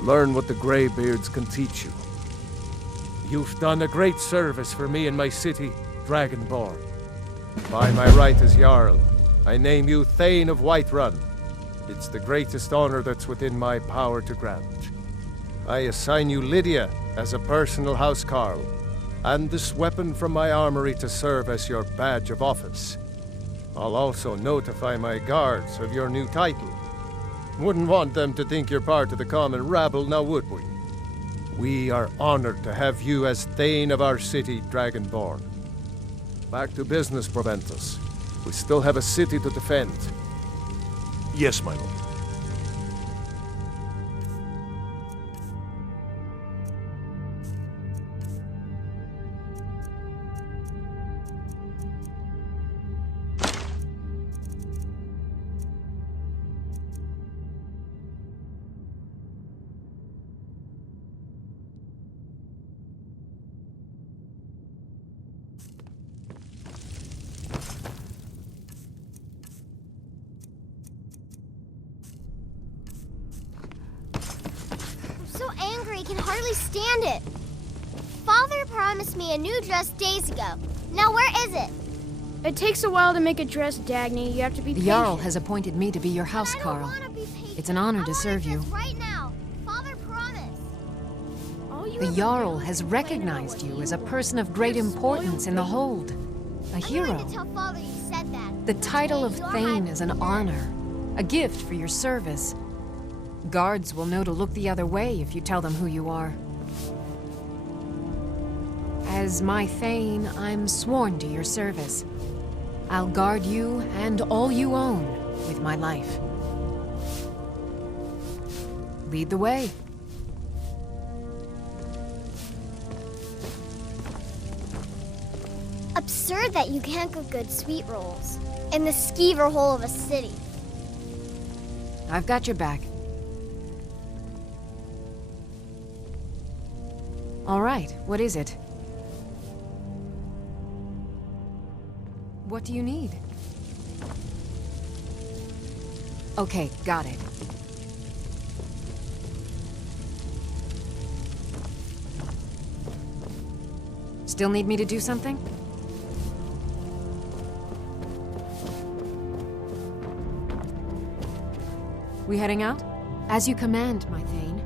Learn what the Greybeards can teach you. You've done a great service for me and my city, Dragonborn. By my right as Jarl, I name you Thane of Whiterun. It's the greatest honor that's within my power to grant. I assign you Lydia as a personal housecarl, and this weapon from my armory to serve as your badge of office. I'll also notify my guards of your new title. Wouldn't want them to think you're part of the common rabble, now would we? We are honored to have you as Thane of our city, Dragonborn. Back to business, Proventus. We still have a city to defend. Yes, my lord. I can hardly stand it. Father promised me a new dress days ago. Now where is it? It takes a while to make a dress, Dagny. You have to be patient. The Jarl has appointed me to be your housecarl. It's an honor to serve you. Right now. Father promised. The Jarl has recognized you as a person of great importance in the Hold. A hero. I wanted to tell Father you said said that. The title of Thane is an honor, a gift for your service. Guards will know to look the other way if you tell them who you are. As my Thane, I'm sworn to your service. I'll guard you and all you own with my life. Lead the way. Absurd that you can't cook good sweet rolls in the skeever hole of a city. I've got your back. All right, what is it? What do you need? Okay, got it. Still need me to do something? We heading out? As you command, my Thane.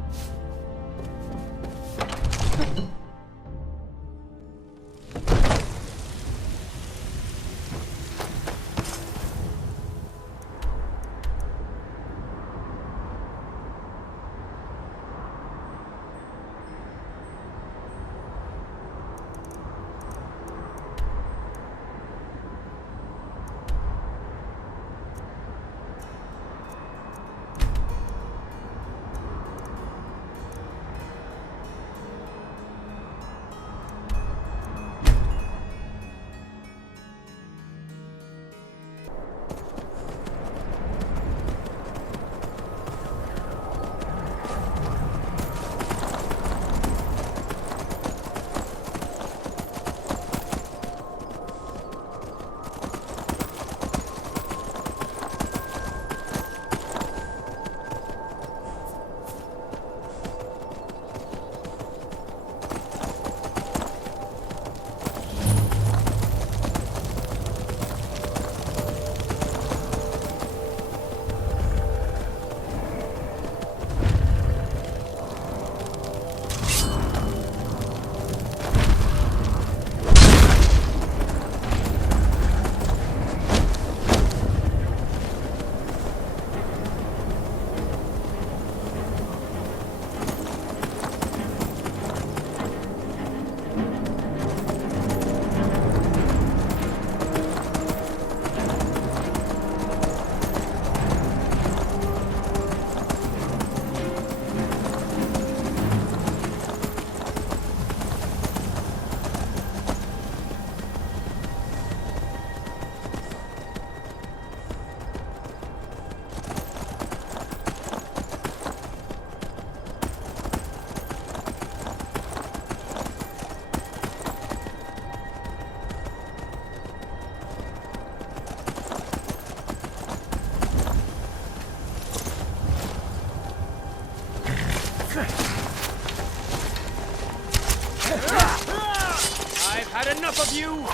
I've had enough of you! You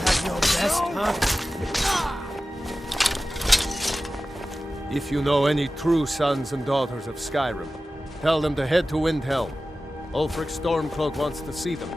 had your best, huh? If you know any true sons and daughters of Skyrim, tell them to head to Windhelm. Ulfric Stormcloak wants to see them.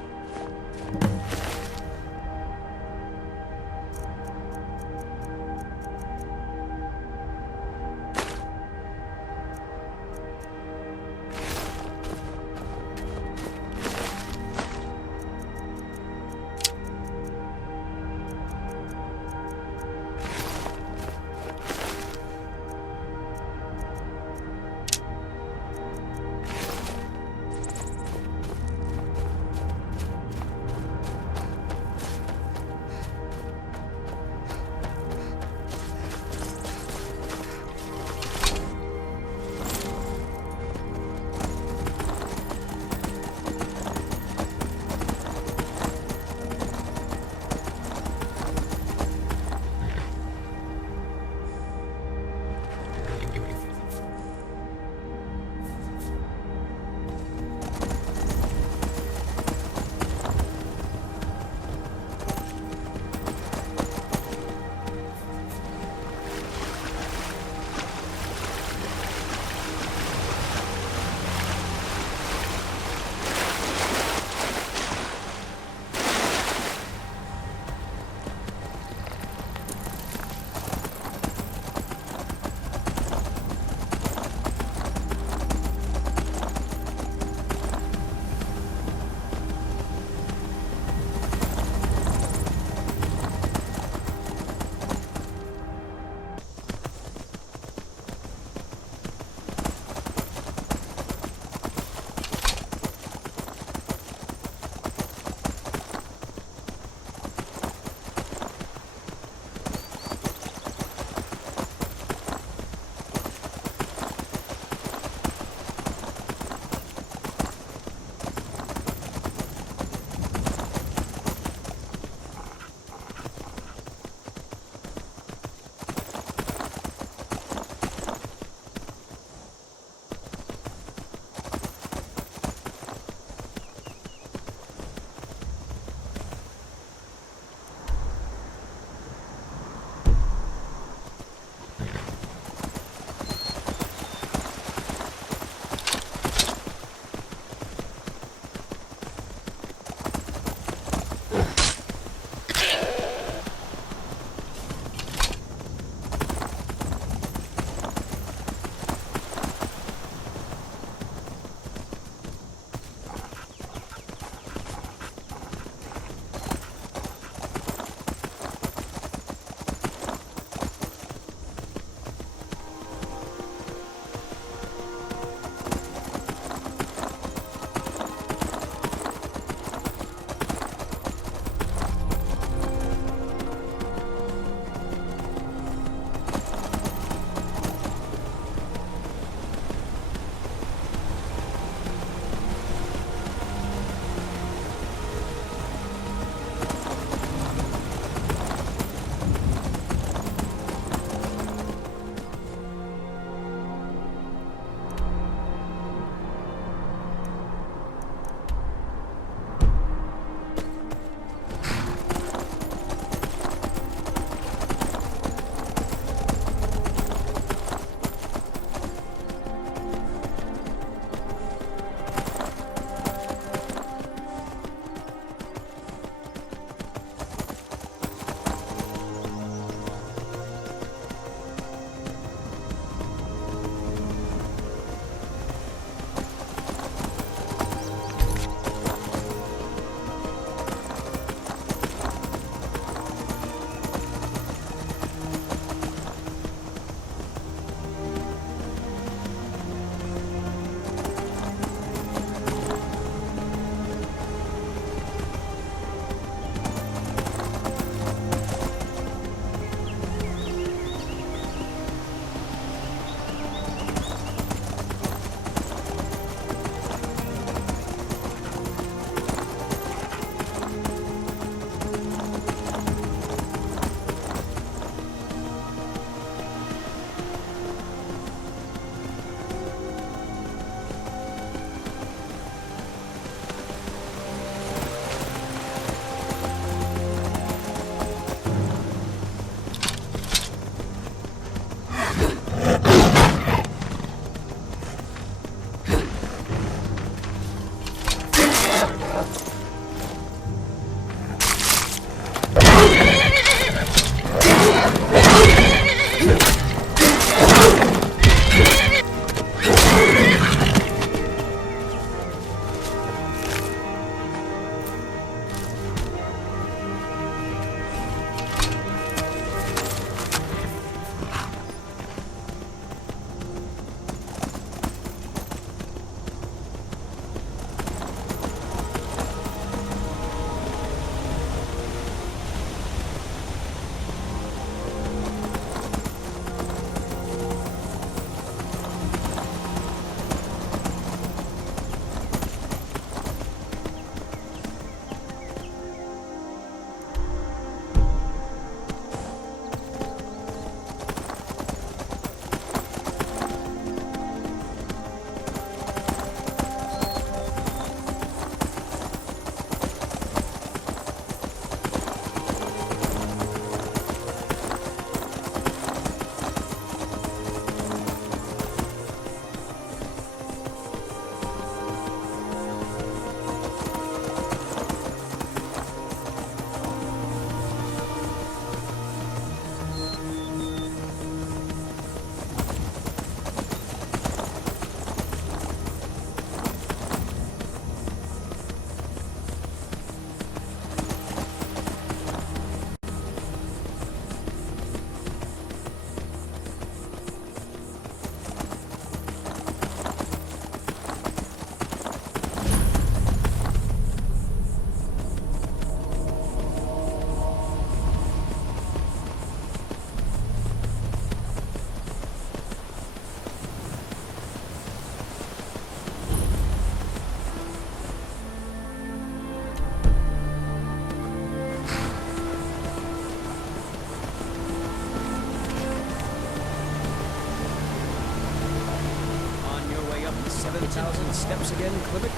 the steps again, Klimek?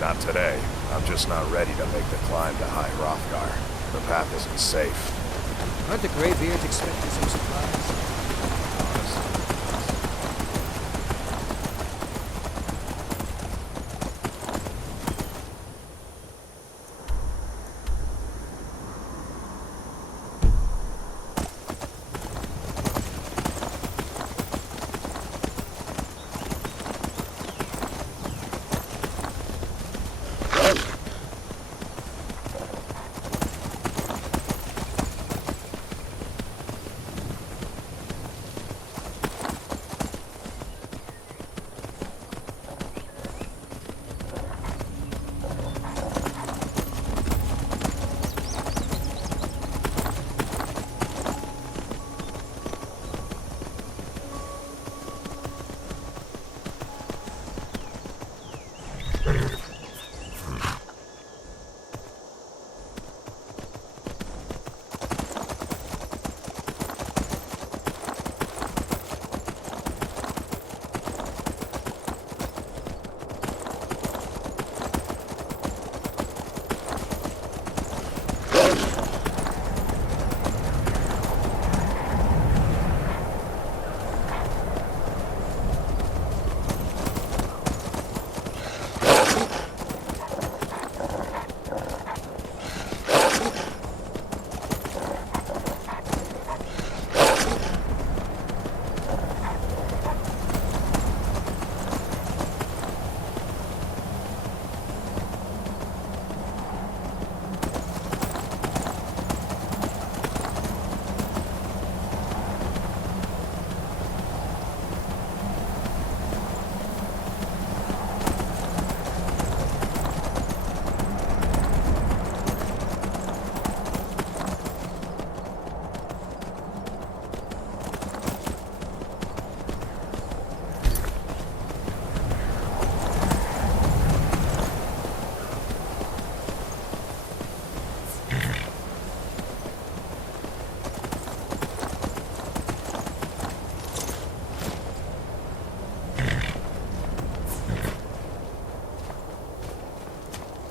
Not today. I'm just not ready to make the climb to High Hrothgar. The path isn't safe. Aren't the Greybeards expecting some supplies?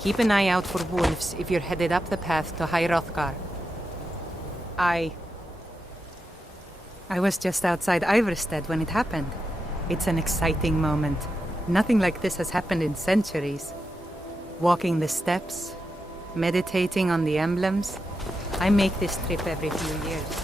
Keep an eye out for wolves if you're headed up the path to High Hrothgar. I was just outside Iverstead when it happened. It's an exciting moment. Nothing like this has happened in centuries. Walking the steps, meditating on the emblems. I make this trip every few years.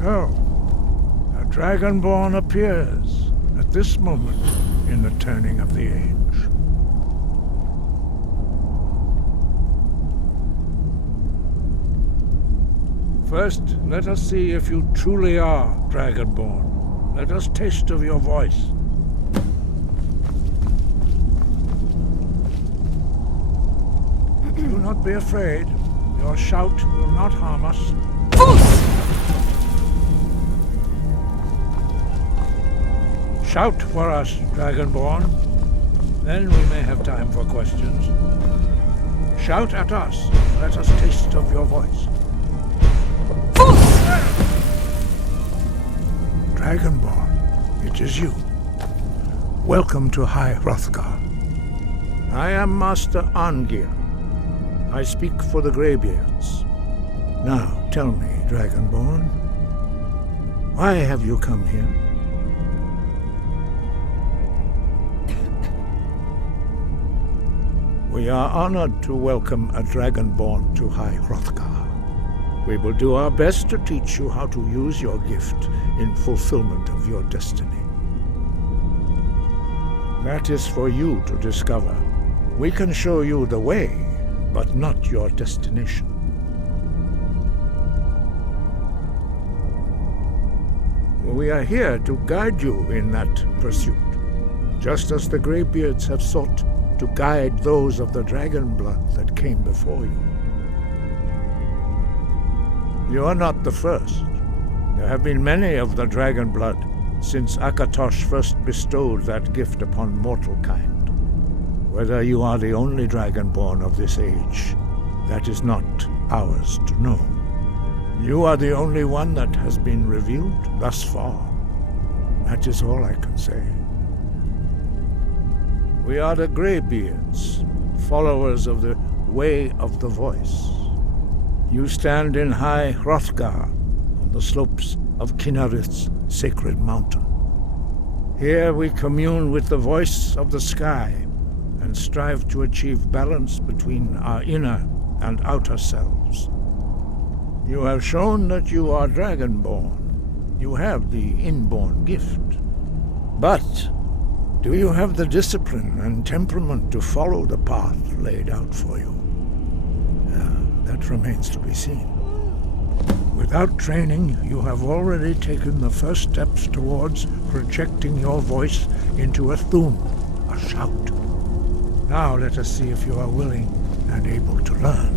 So, a Dragonborn appears at this moment in the turning of the age. First, let us see if you truly are Dragonborn. Let us taste of your voice. Do not be afraid. Your shout will not harm us. Shout for us, Dragonborn. Then we may have time for questions. Shout at us. Let us taste of your voice. Dragonborn, it is you. Welcome to High Hrothgar. I am Master Arngir. I speak for the Greybeards. Now, tell me, Dragonborn, why have you come here? We are honored to welcome a Dragonborn to High Hrothgar. We will do our best to teach you how to use your gift in fulfillment of your destiny. That is for you to discover. We can show you the way, but not your destination. We are here to guide you in that pursuit, just as the Greybeards have sought to guide those of the dragon blood that came before you. You are not the first. There have been many of the dragon blood since Akatosh first bestowed that gift upon mortal kind. Whether you are the only Dragonborn of this age, that is not ours to know. You are the only one that has been revealed thus far. That is all I can say. We are the Greybeards, followers of the Way of the Voice. You stand in High Hrothgar, on the slopes of Kinnarith's sacred mountain. Here we commune with the voice of the sky and strive to achieve balance between our inner and outer selves. You have shown that you are Dragonborn. You have the inborn gift. But do you have the discipline and temperament to follow the path laid out for you? That remains to be seen. Without training, you have already taken the first steps towards projecting your voice into a thum, a shout. Now let us see if you are willing and able to learn.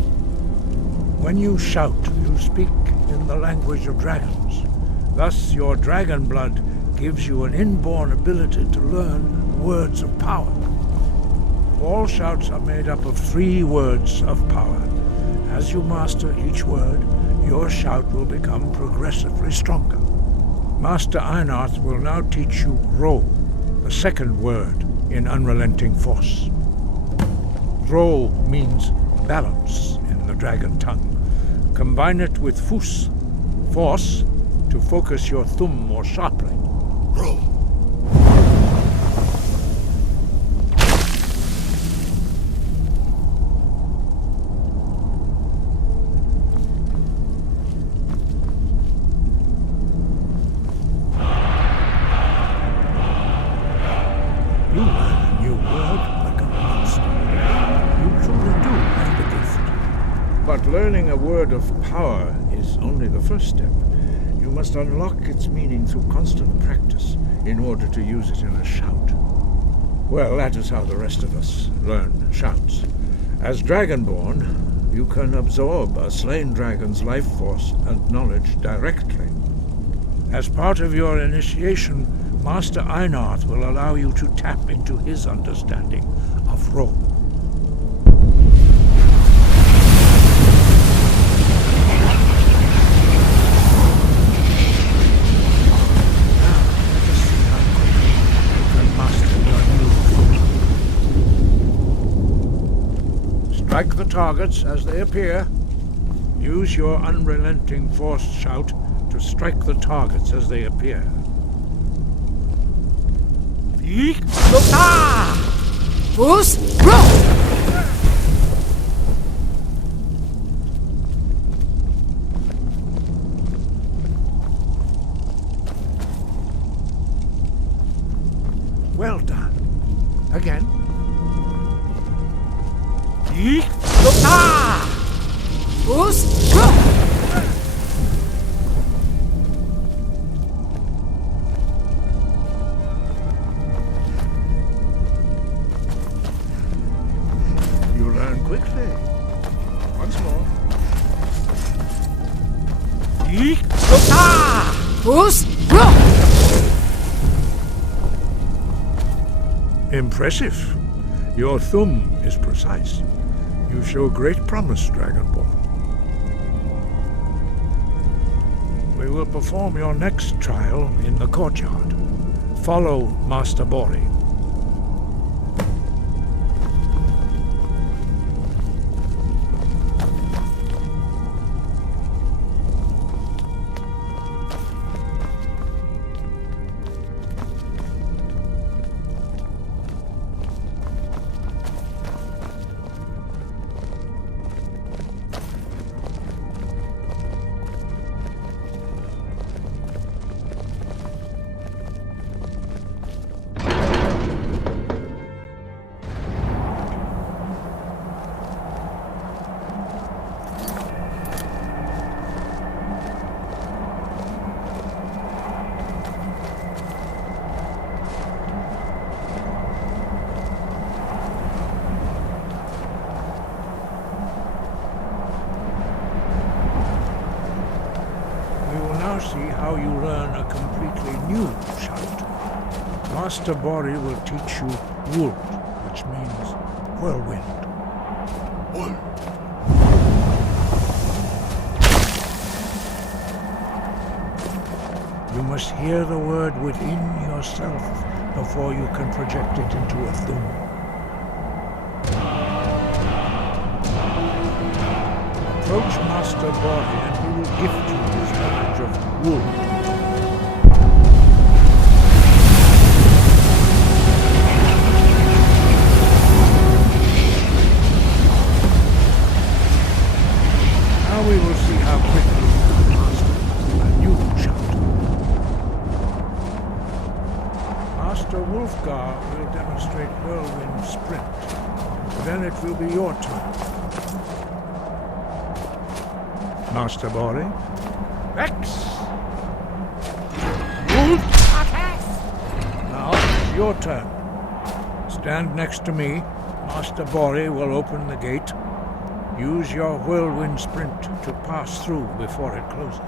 When you shout, you speak in the language of dragons. Thus, your dragon blood gives you an inborn ability to learn words of power. All shouts are made up of 3 words of power. As you master each word, your shout will become progressively stronger. Master Einarth will now teach you Ro, the second word in Unrelenting Force. Ro means balance in the dragon tongue. Combine it with Fus, force, to focus your thumb more sharply. Ro. Learning a word of power is only the first step. You must unlock its meaning through constant practice in order to use it in a shout. Well, that is how the rest of us learn shouts. As Dragonborn, you can absorb a slain dragon's life force and knowledge directly. As part of your initiation, Master Einarth will allow you to tap into his understanding of Ro. Strike the targets as they appear. Use your unrelenting force shout to strike the targets as they appear. Fus, Ro! Again. Yeet! Ah! Boost! You learn quickly. Once more. Yeet! Ah! Boost! Impressive. Your thumb is precise. You show great promise, Dragonborn. We will perform your next trial in the courtyard. Follow Master Bori. See how you learn a completely new shout. Master Bori will teach you Wood, which means whirlwind. Wood. You must hear the word within yourself before you can project it into a thum. Approach Master Bori and he will gift you his knowledge of wood. Now we will see how quickly you can master a new shout. Master Wulfgar will demonstrate whirlwind sprint. Then it will be your turn. Master Bori. X! Now it's your turn. Stand next to me. Master Bori will open the gate. Use your whirlwind sprint to pass through before it closes.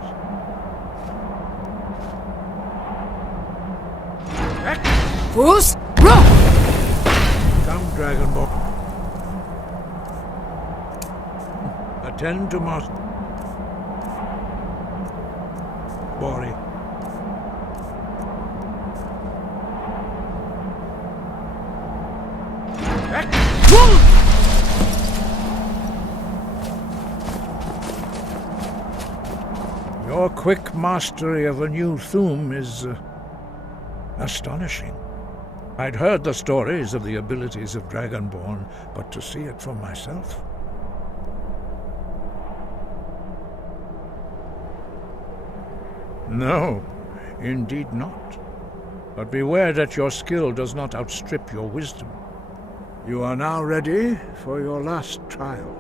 X! Boost! Come, Dragonborn. Attend to Master Bori. Your quick mastery of a new thum is astonishing. I'd heard the stories of the abilities of Dragonborn, but to see it for myself. No, indeed not. But beware that your skill does not outstrip your wisdom. You are now ready for your last trial.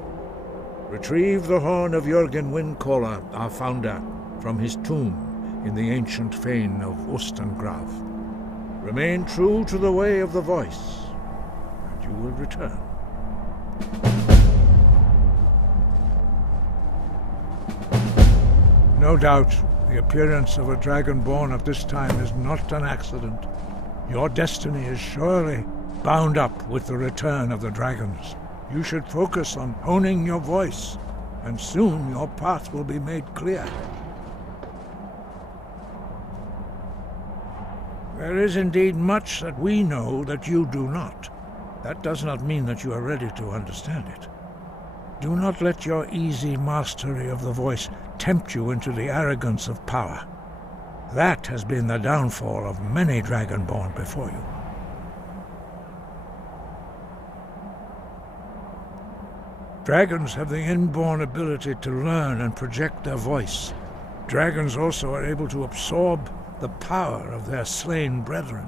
Retrieve the horn of Jürgen Windcaller, our founder, from his tomb in the ancient fane of Ustengrav. Remain true to the way of the voice, and you will return. No doubt, the appearance of a Dragonborn at this time is not an accident. Your destiny is surely bound up with the return of the dragons. You should focus on honing your voice, and soon your path will be made clear. There is indeed much that we know that you do not. That does not mean that you are ready to understand it. Do not let your easy mastery of the voice tempt you into the arrogance of power. That has been the downfall of many Dragonborn before you. Dragons have the inborn ability to learn and project their voice. Dragons also are able to absorb the power of their slain brethren.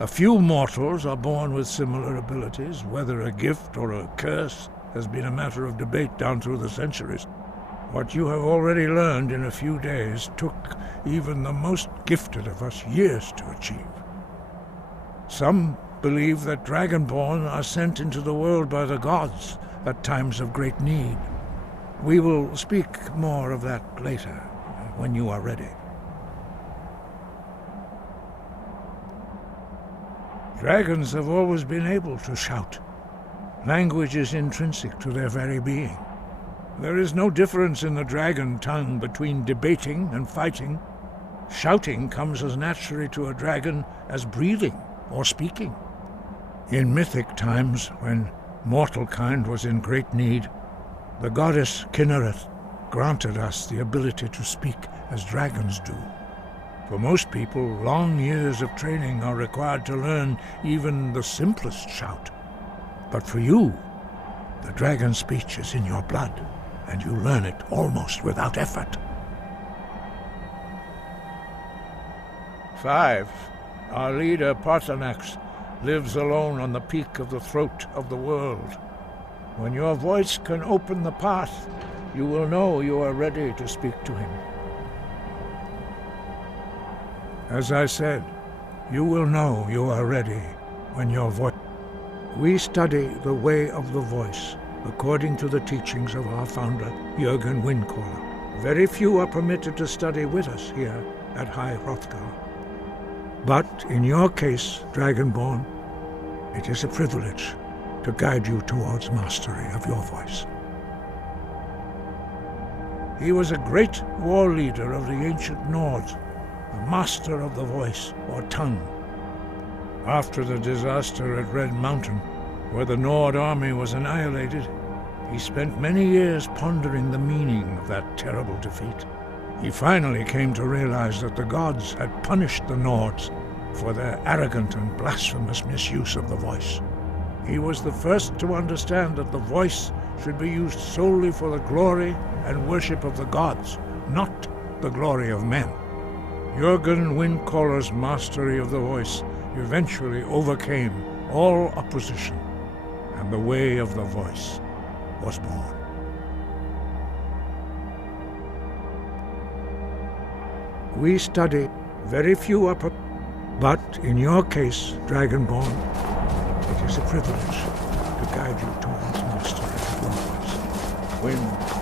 A few mortals are born with similar abilities. Whether a gift or a curse has been a matter of debate down through the centuries. What you have already learned in a few days took even the most gifted of us years to achieve. Some believe that Dragonborn are sent into the world by the gods at times of great need. We will speak more of that later, when you are ready. Dragons have always been able to shout. Language is intrinsic to their very being. There is no difference in the dragon tongue between debating and fighting. Shouting comes as naturally to a dragon as breathing or speaking. In mythic times, when mortal kind was in great need, the goddess Kinnereth granted us the ability to speak as dragons do. For most people, long years of training are required to learn even the simplest shout. But for you, the dragon speech is in your blood, and you learn it almost without effort. 5. Our leader, Parthenax, lives alone on the peak of the throat of the world. When your voice can open the path, you will know you are ready to speak to him. As I said, you will know you are ready when your voice... We study the way of the voice, according to the teachings of our founder, Jürgen Windcaller. Very few are permitted to study with us here at High Hrothgar. But in your case, Dragonborn, it is a privilege to guide you towards mastery of your voice. He was a great war leader of the ancient Nords, a master of the voice, or tongue. After the disaster at Red Mountain, where the Nord army was annihilated, he spent many years pondering the meaning of that terrible defeat. He finally came to realize that the gods had punished the Nords for their arrogant and blasphemous misuse of the voice. He was the first to understand that the voice should be used solely for the glory and worship of the gods, not the glory of men. Jürgen Windcaller's mastery of the voice eventually overcame all opposition, and the way of the voice was born. We study very few but in your case, Dragonborn, it is a privilege to guide you towards mastery of your voice.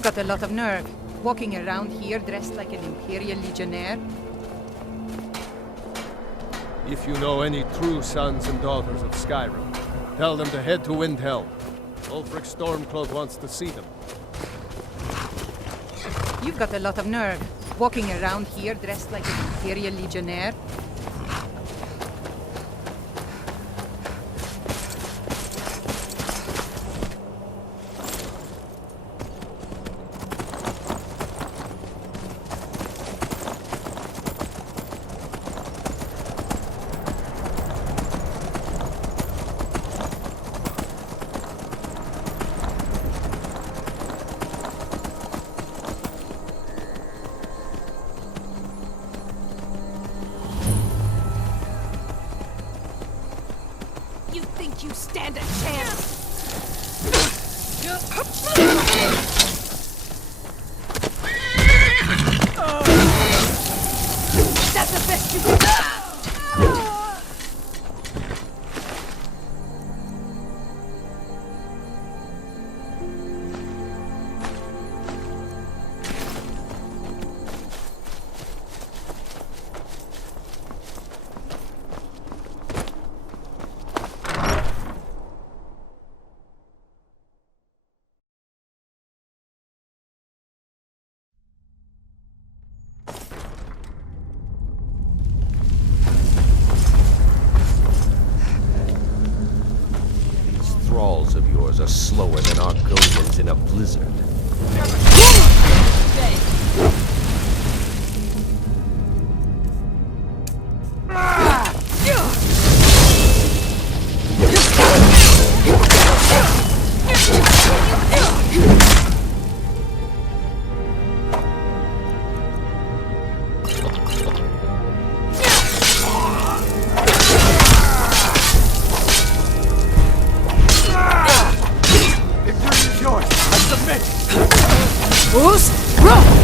You've got a lot of nerve, walking around here dressed like an Imperial Legionnaire. If you know any true sons and daughters of Skyrim, tell them to head to Windhelm. Ulfric Stormcloak wants to see them. You've got a lot of nerve, walking around here dressed like an Imperial Legionnaire. You stand a chance! That's the best you can do! Thralls of yours are slower than Argonians in a blizzard. Fools, roll!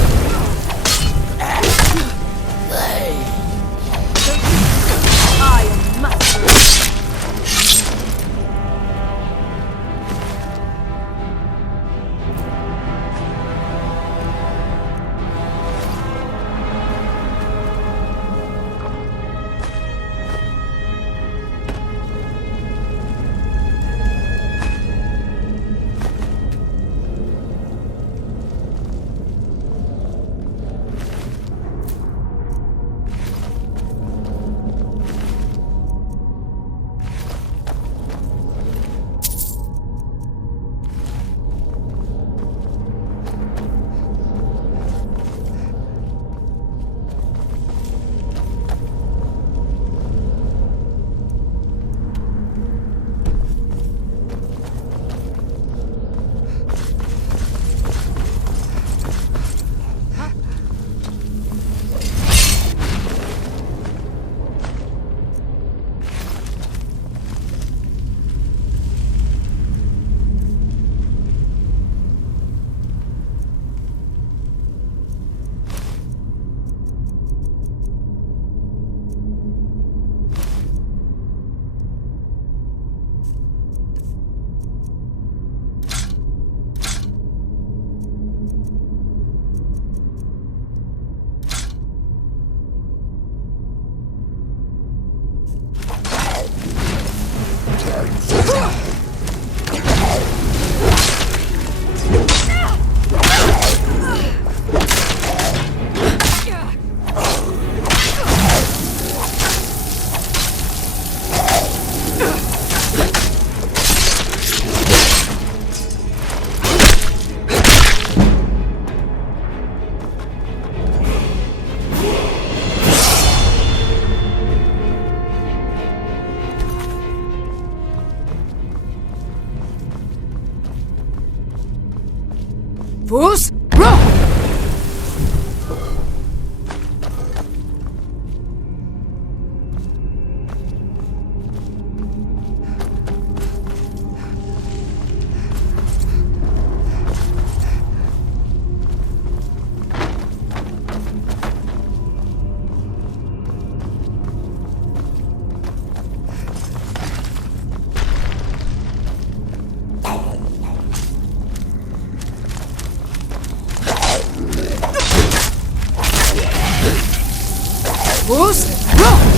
Boost! Roll!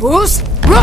Boost! Roll!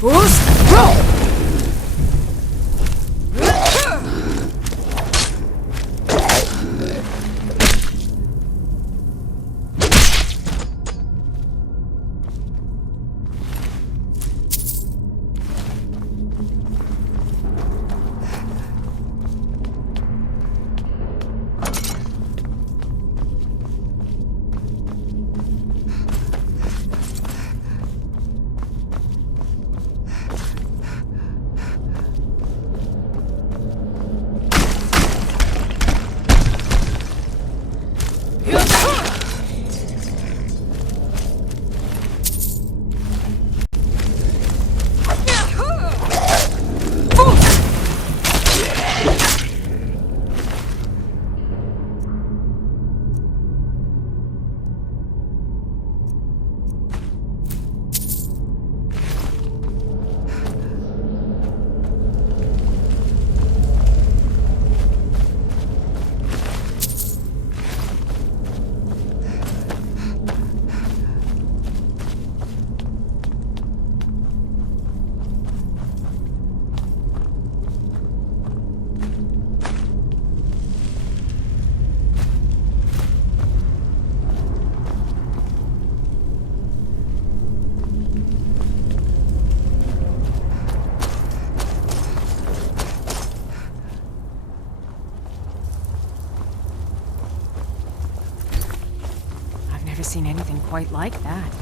Boost! Roll! Seen anything quite like that.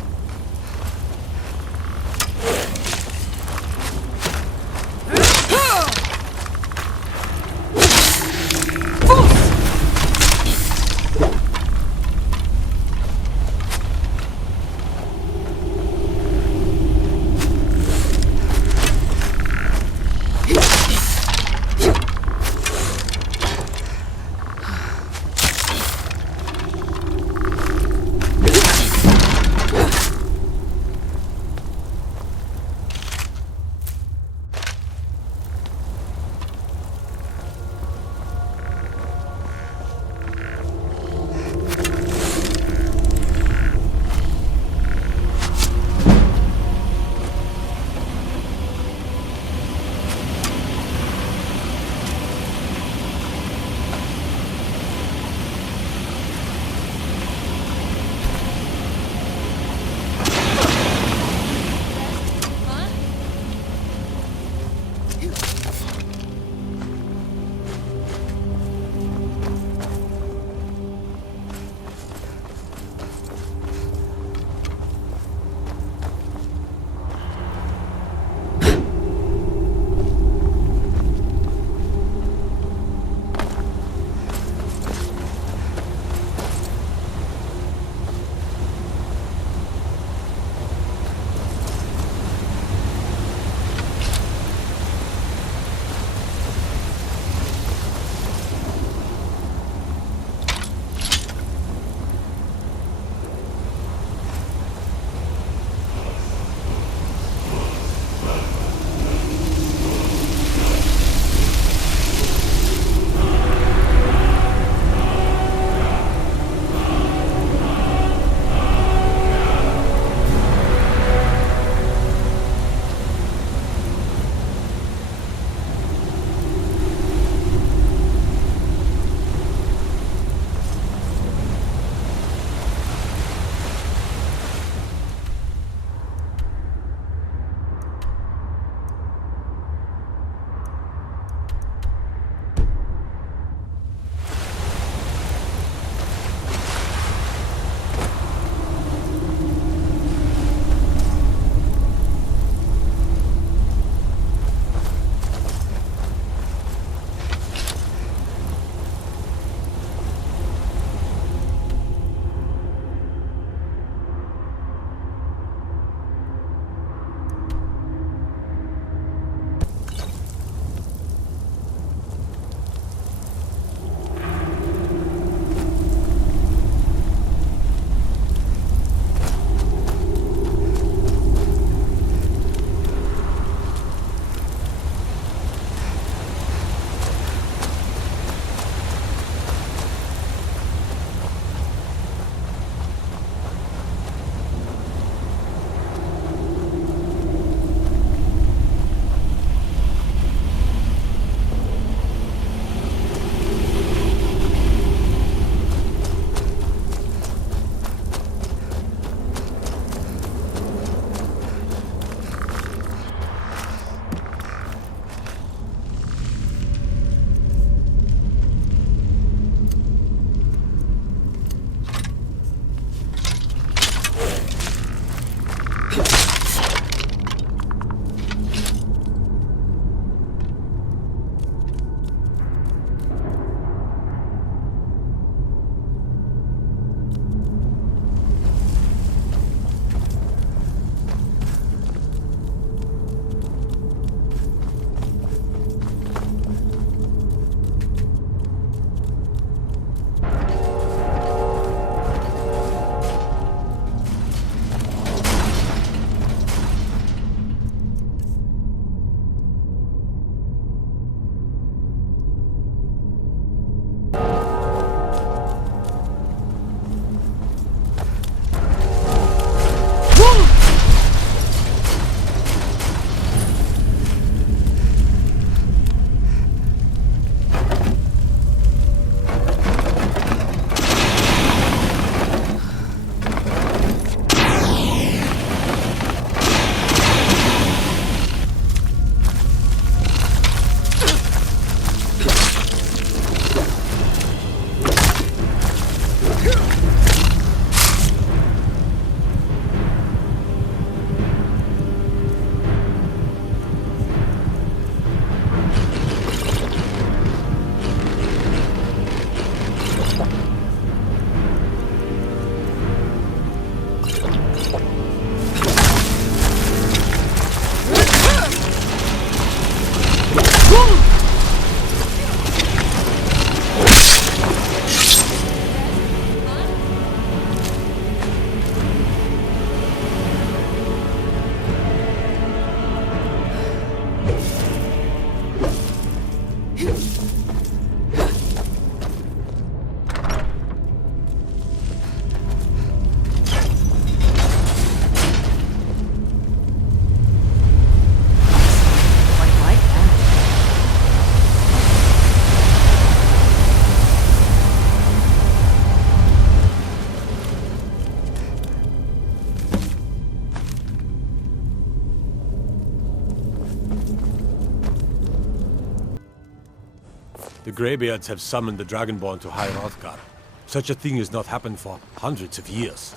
The Greybeards have summoned the Dragonborn to High Hrothgar. Such a thing has not happened for hundreds of years.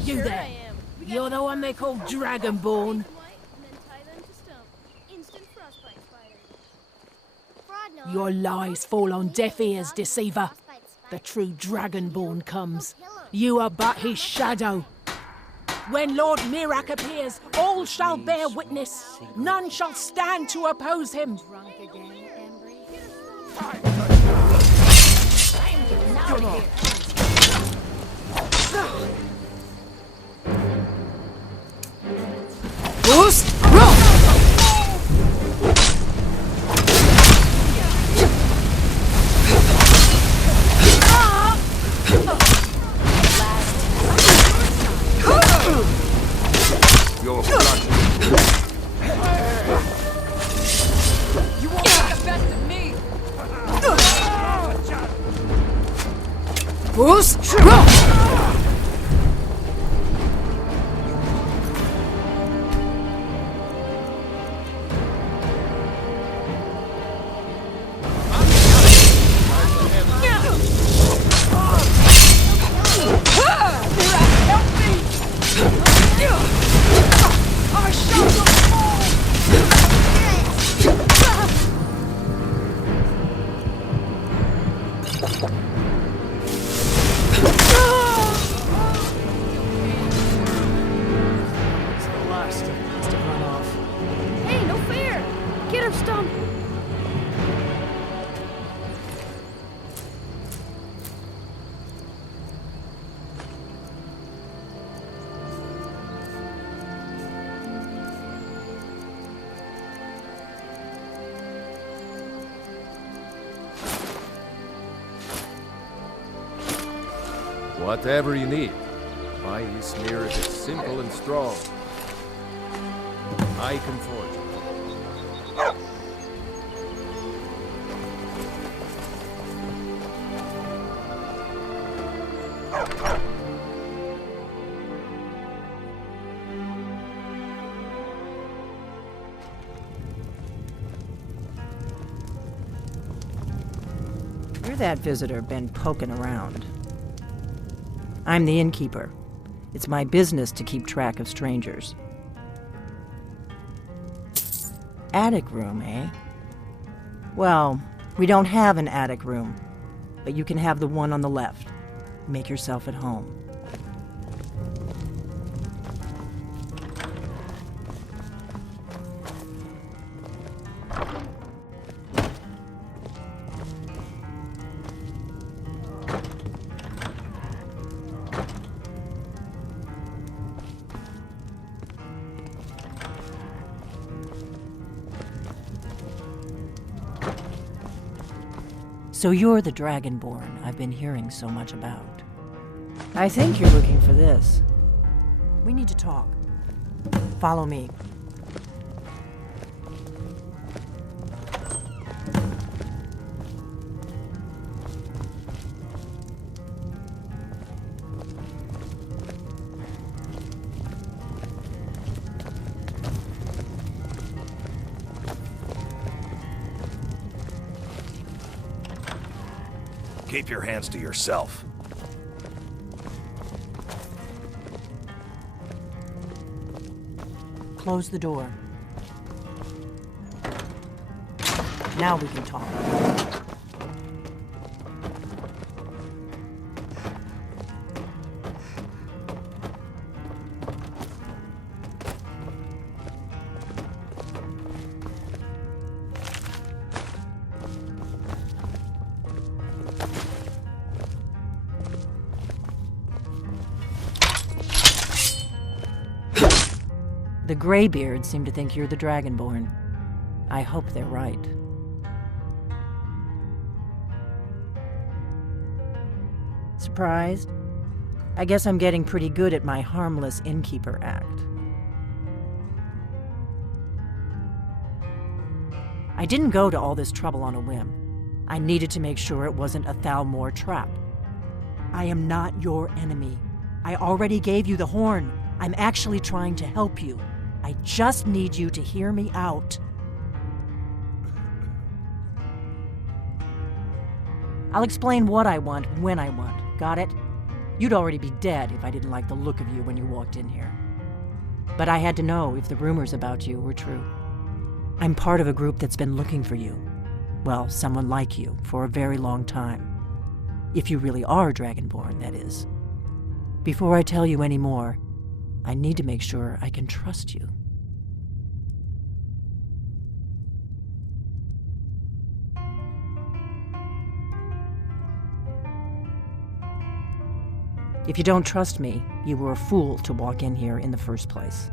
You there. You're the one they call Dragonborn. Your lies fall on deaf ears, deceiver. The true Dragonborn comes. You are but his shadow. When Lord Mirak appears, all shall bear witness. None shall stand to oppose him. Boost! Your blood. You won't get the best of me! Boost! Hey, no fair! Get her, Stump! Whatever you need. My Ysmir is simple and strong. I can forge it. You're that visitor been poking around. I'm the innkeeper. It's my business to keep track of strangers. Attic room, eh? Well, we don't have an attic room, but you can have the one on the left. Make yourself at home. So you're the Dragonborn I've been hearing so much about. I think you're looking for this. We need to talk. Follow me. Keep your hands to yourself. Close the door. Now we can talk. The Greybeards seem to think you're the Dragonborn. I hope they're right. Surprised? I guess I'm getting pretty good at my harmless innkeeper act. I didn't go to all this trouble on a whim. I needed to make sure it wasn't a Thalmor trap. I am not your enemy. I already gave you the horn. I'm actually trying to help you. I just need you to hear me out. I'll explain what I want when I want. Got it? You'd already be dead if I didn't like the look of you when you walked in here. But I had to know if the rumors about you were true. I'm part of a group that's been looking for you. Well, someone like you for a very long time. If you really are Dragonborn, that is. Before I tell you any more, I need to make sure I can trust you. If you don't trust me, you were a fool to walk in here in the first place.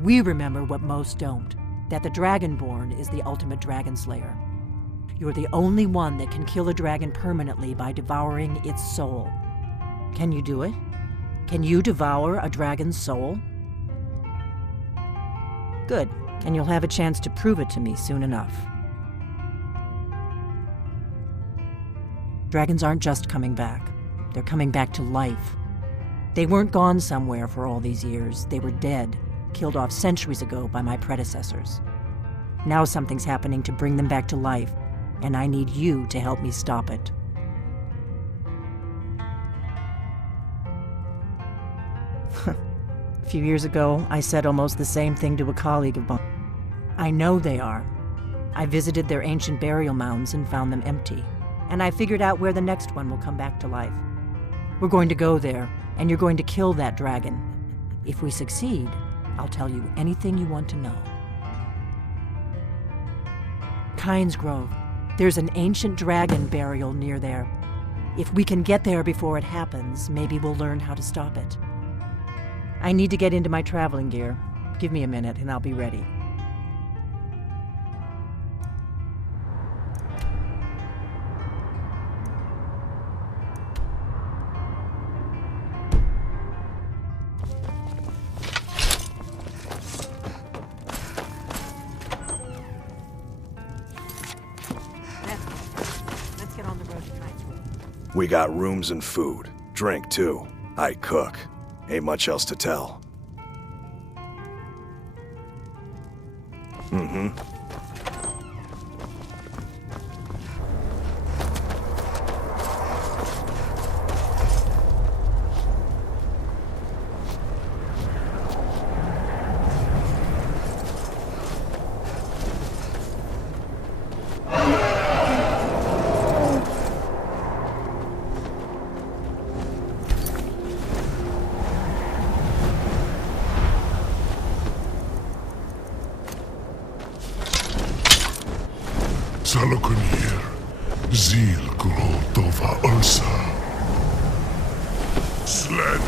We remember what most don't, that the Dragonborn is the ultimate dragon slayer. You're the only one that can kill a dragon permanently by devouring its soul. Can you do it? Can you devour a dragon's soul? Good, and you'll have a chance to prove it to me soon enough. Dragons aren't just coming back. They're coming back to life. They weren't gone somewhere for all these years. They were dead, killed off centuries ago by my predecessors. Now something's happening to bring them back to life, and I need you to help me stop it. A few years ago, I said almost the same thing to a colleague of mine. I know they are. I visited their ancient burial mounds and found them empty. And I figured out where the next one will come back to life. We're going to go there, and you're going to kill that dragon. If we succeed, I'll tell you anything you want to know. Kynes Grove. There's an ancient dragon burial near there. If we can get there before it happens, maybe we'll learn how to stop it. I need to get into my traveling gear. Give me a minute, and I'll be ready. We got rooms and food. Drink, too. I cook. Ain't much else to tell. Mm-hmm. Salakunir, Zil Kurotova Ursa. Sled,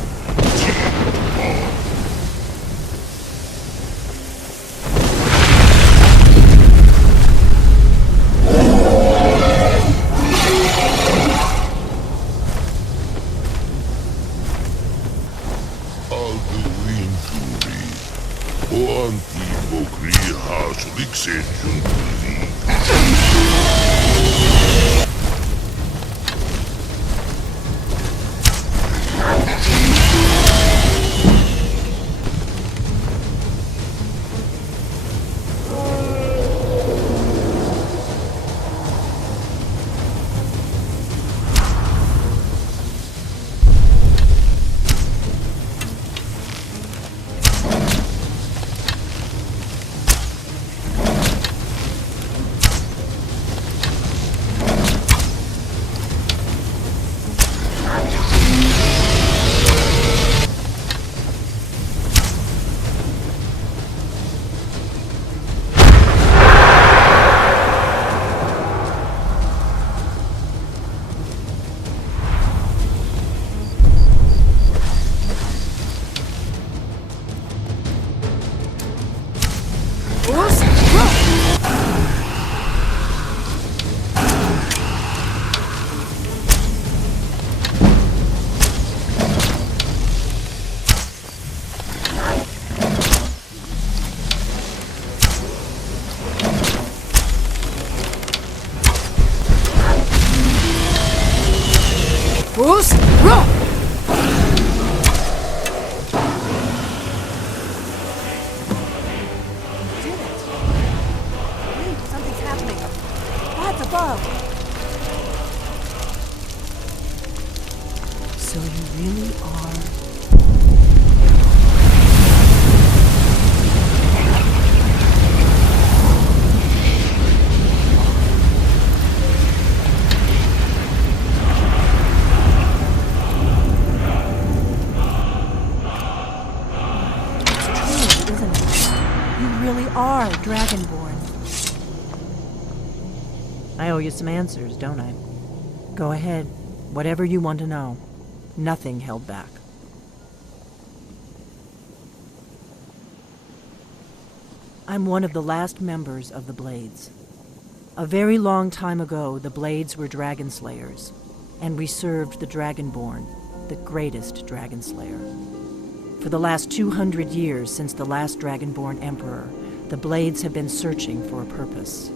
Alduinturi, Oanti Bokri House Lixation. Who's? Roll! Something's happening. That's above. So you really are... are Dragonborn. I owe you some answers, don't I? Go ahead. Whatever you want to know. Nothing held back. I'm one of the last members of the Blades. A very long time ago, the Blades were dragon slayers, and we served the Dragonborn, the greatest dragon slayer. For the last 200 years since the last Dragonborn Emperor, the Blades have been searching for a purpose.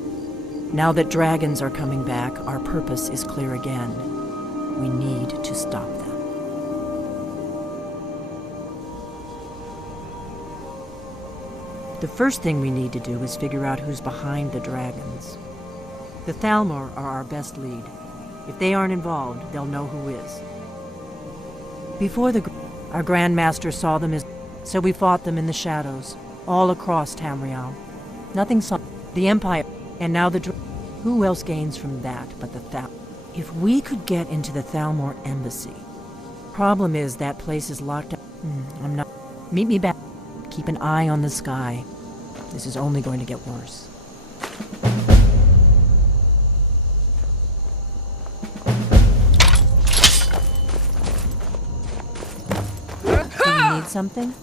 Now that dragons are coming back, our purpose is clear again. We need to stop them. The first thing we need to do is figure out who's behind the dragons. The Thalmor are our best lead. If they aren't involved, they'll know who is. Before our Grand Master saw them so we fought them in the shadows. All across Tamriel. Nothing saw the Empire, and now who else gains from that but the Thalmor? If we could get into the Thalmor embassy. Problem is that place is locked up. I'm not. Meet me back. Keep an eye on the sky. This is only going to get worse. Do you need something?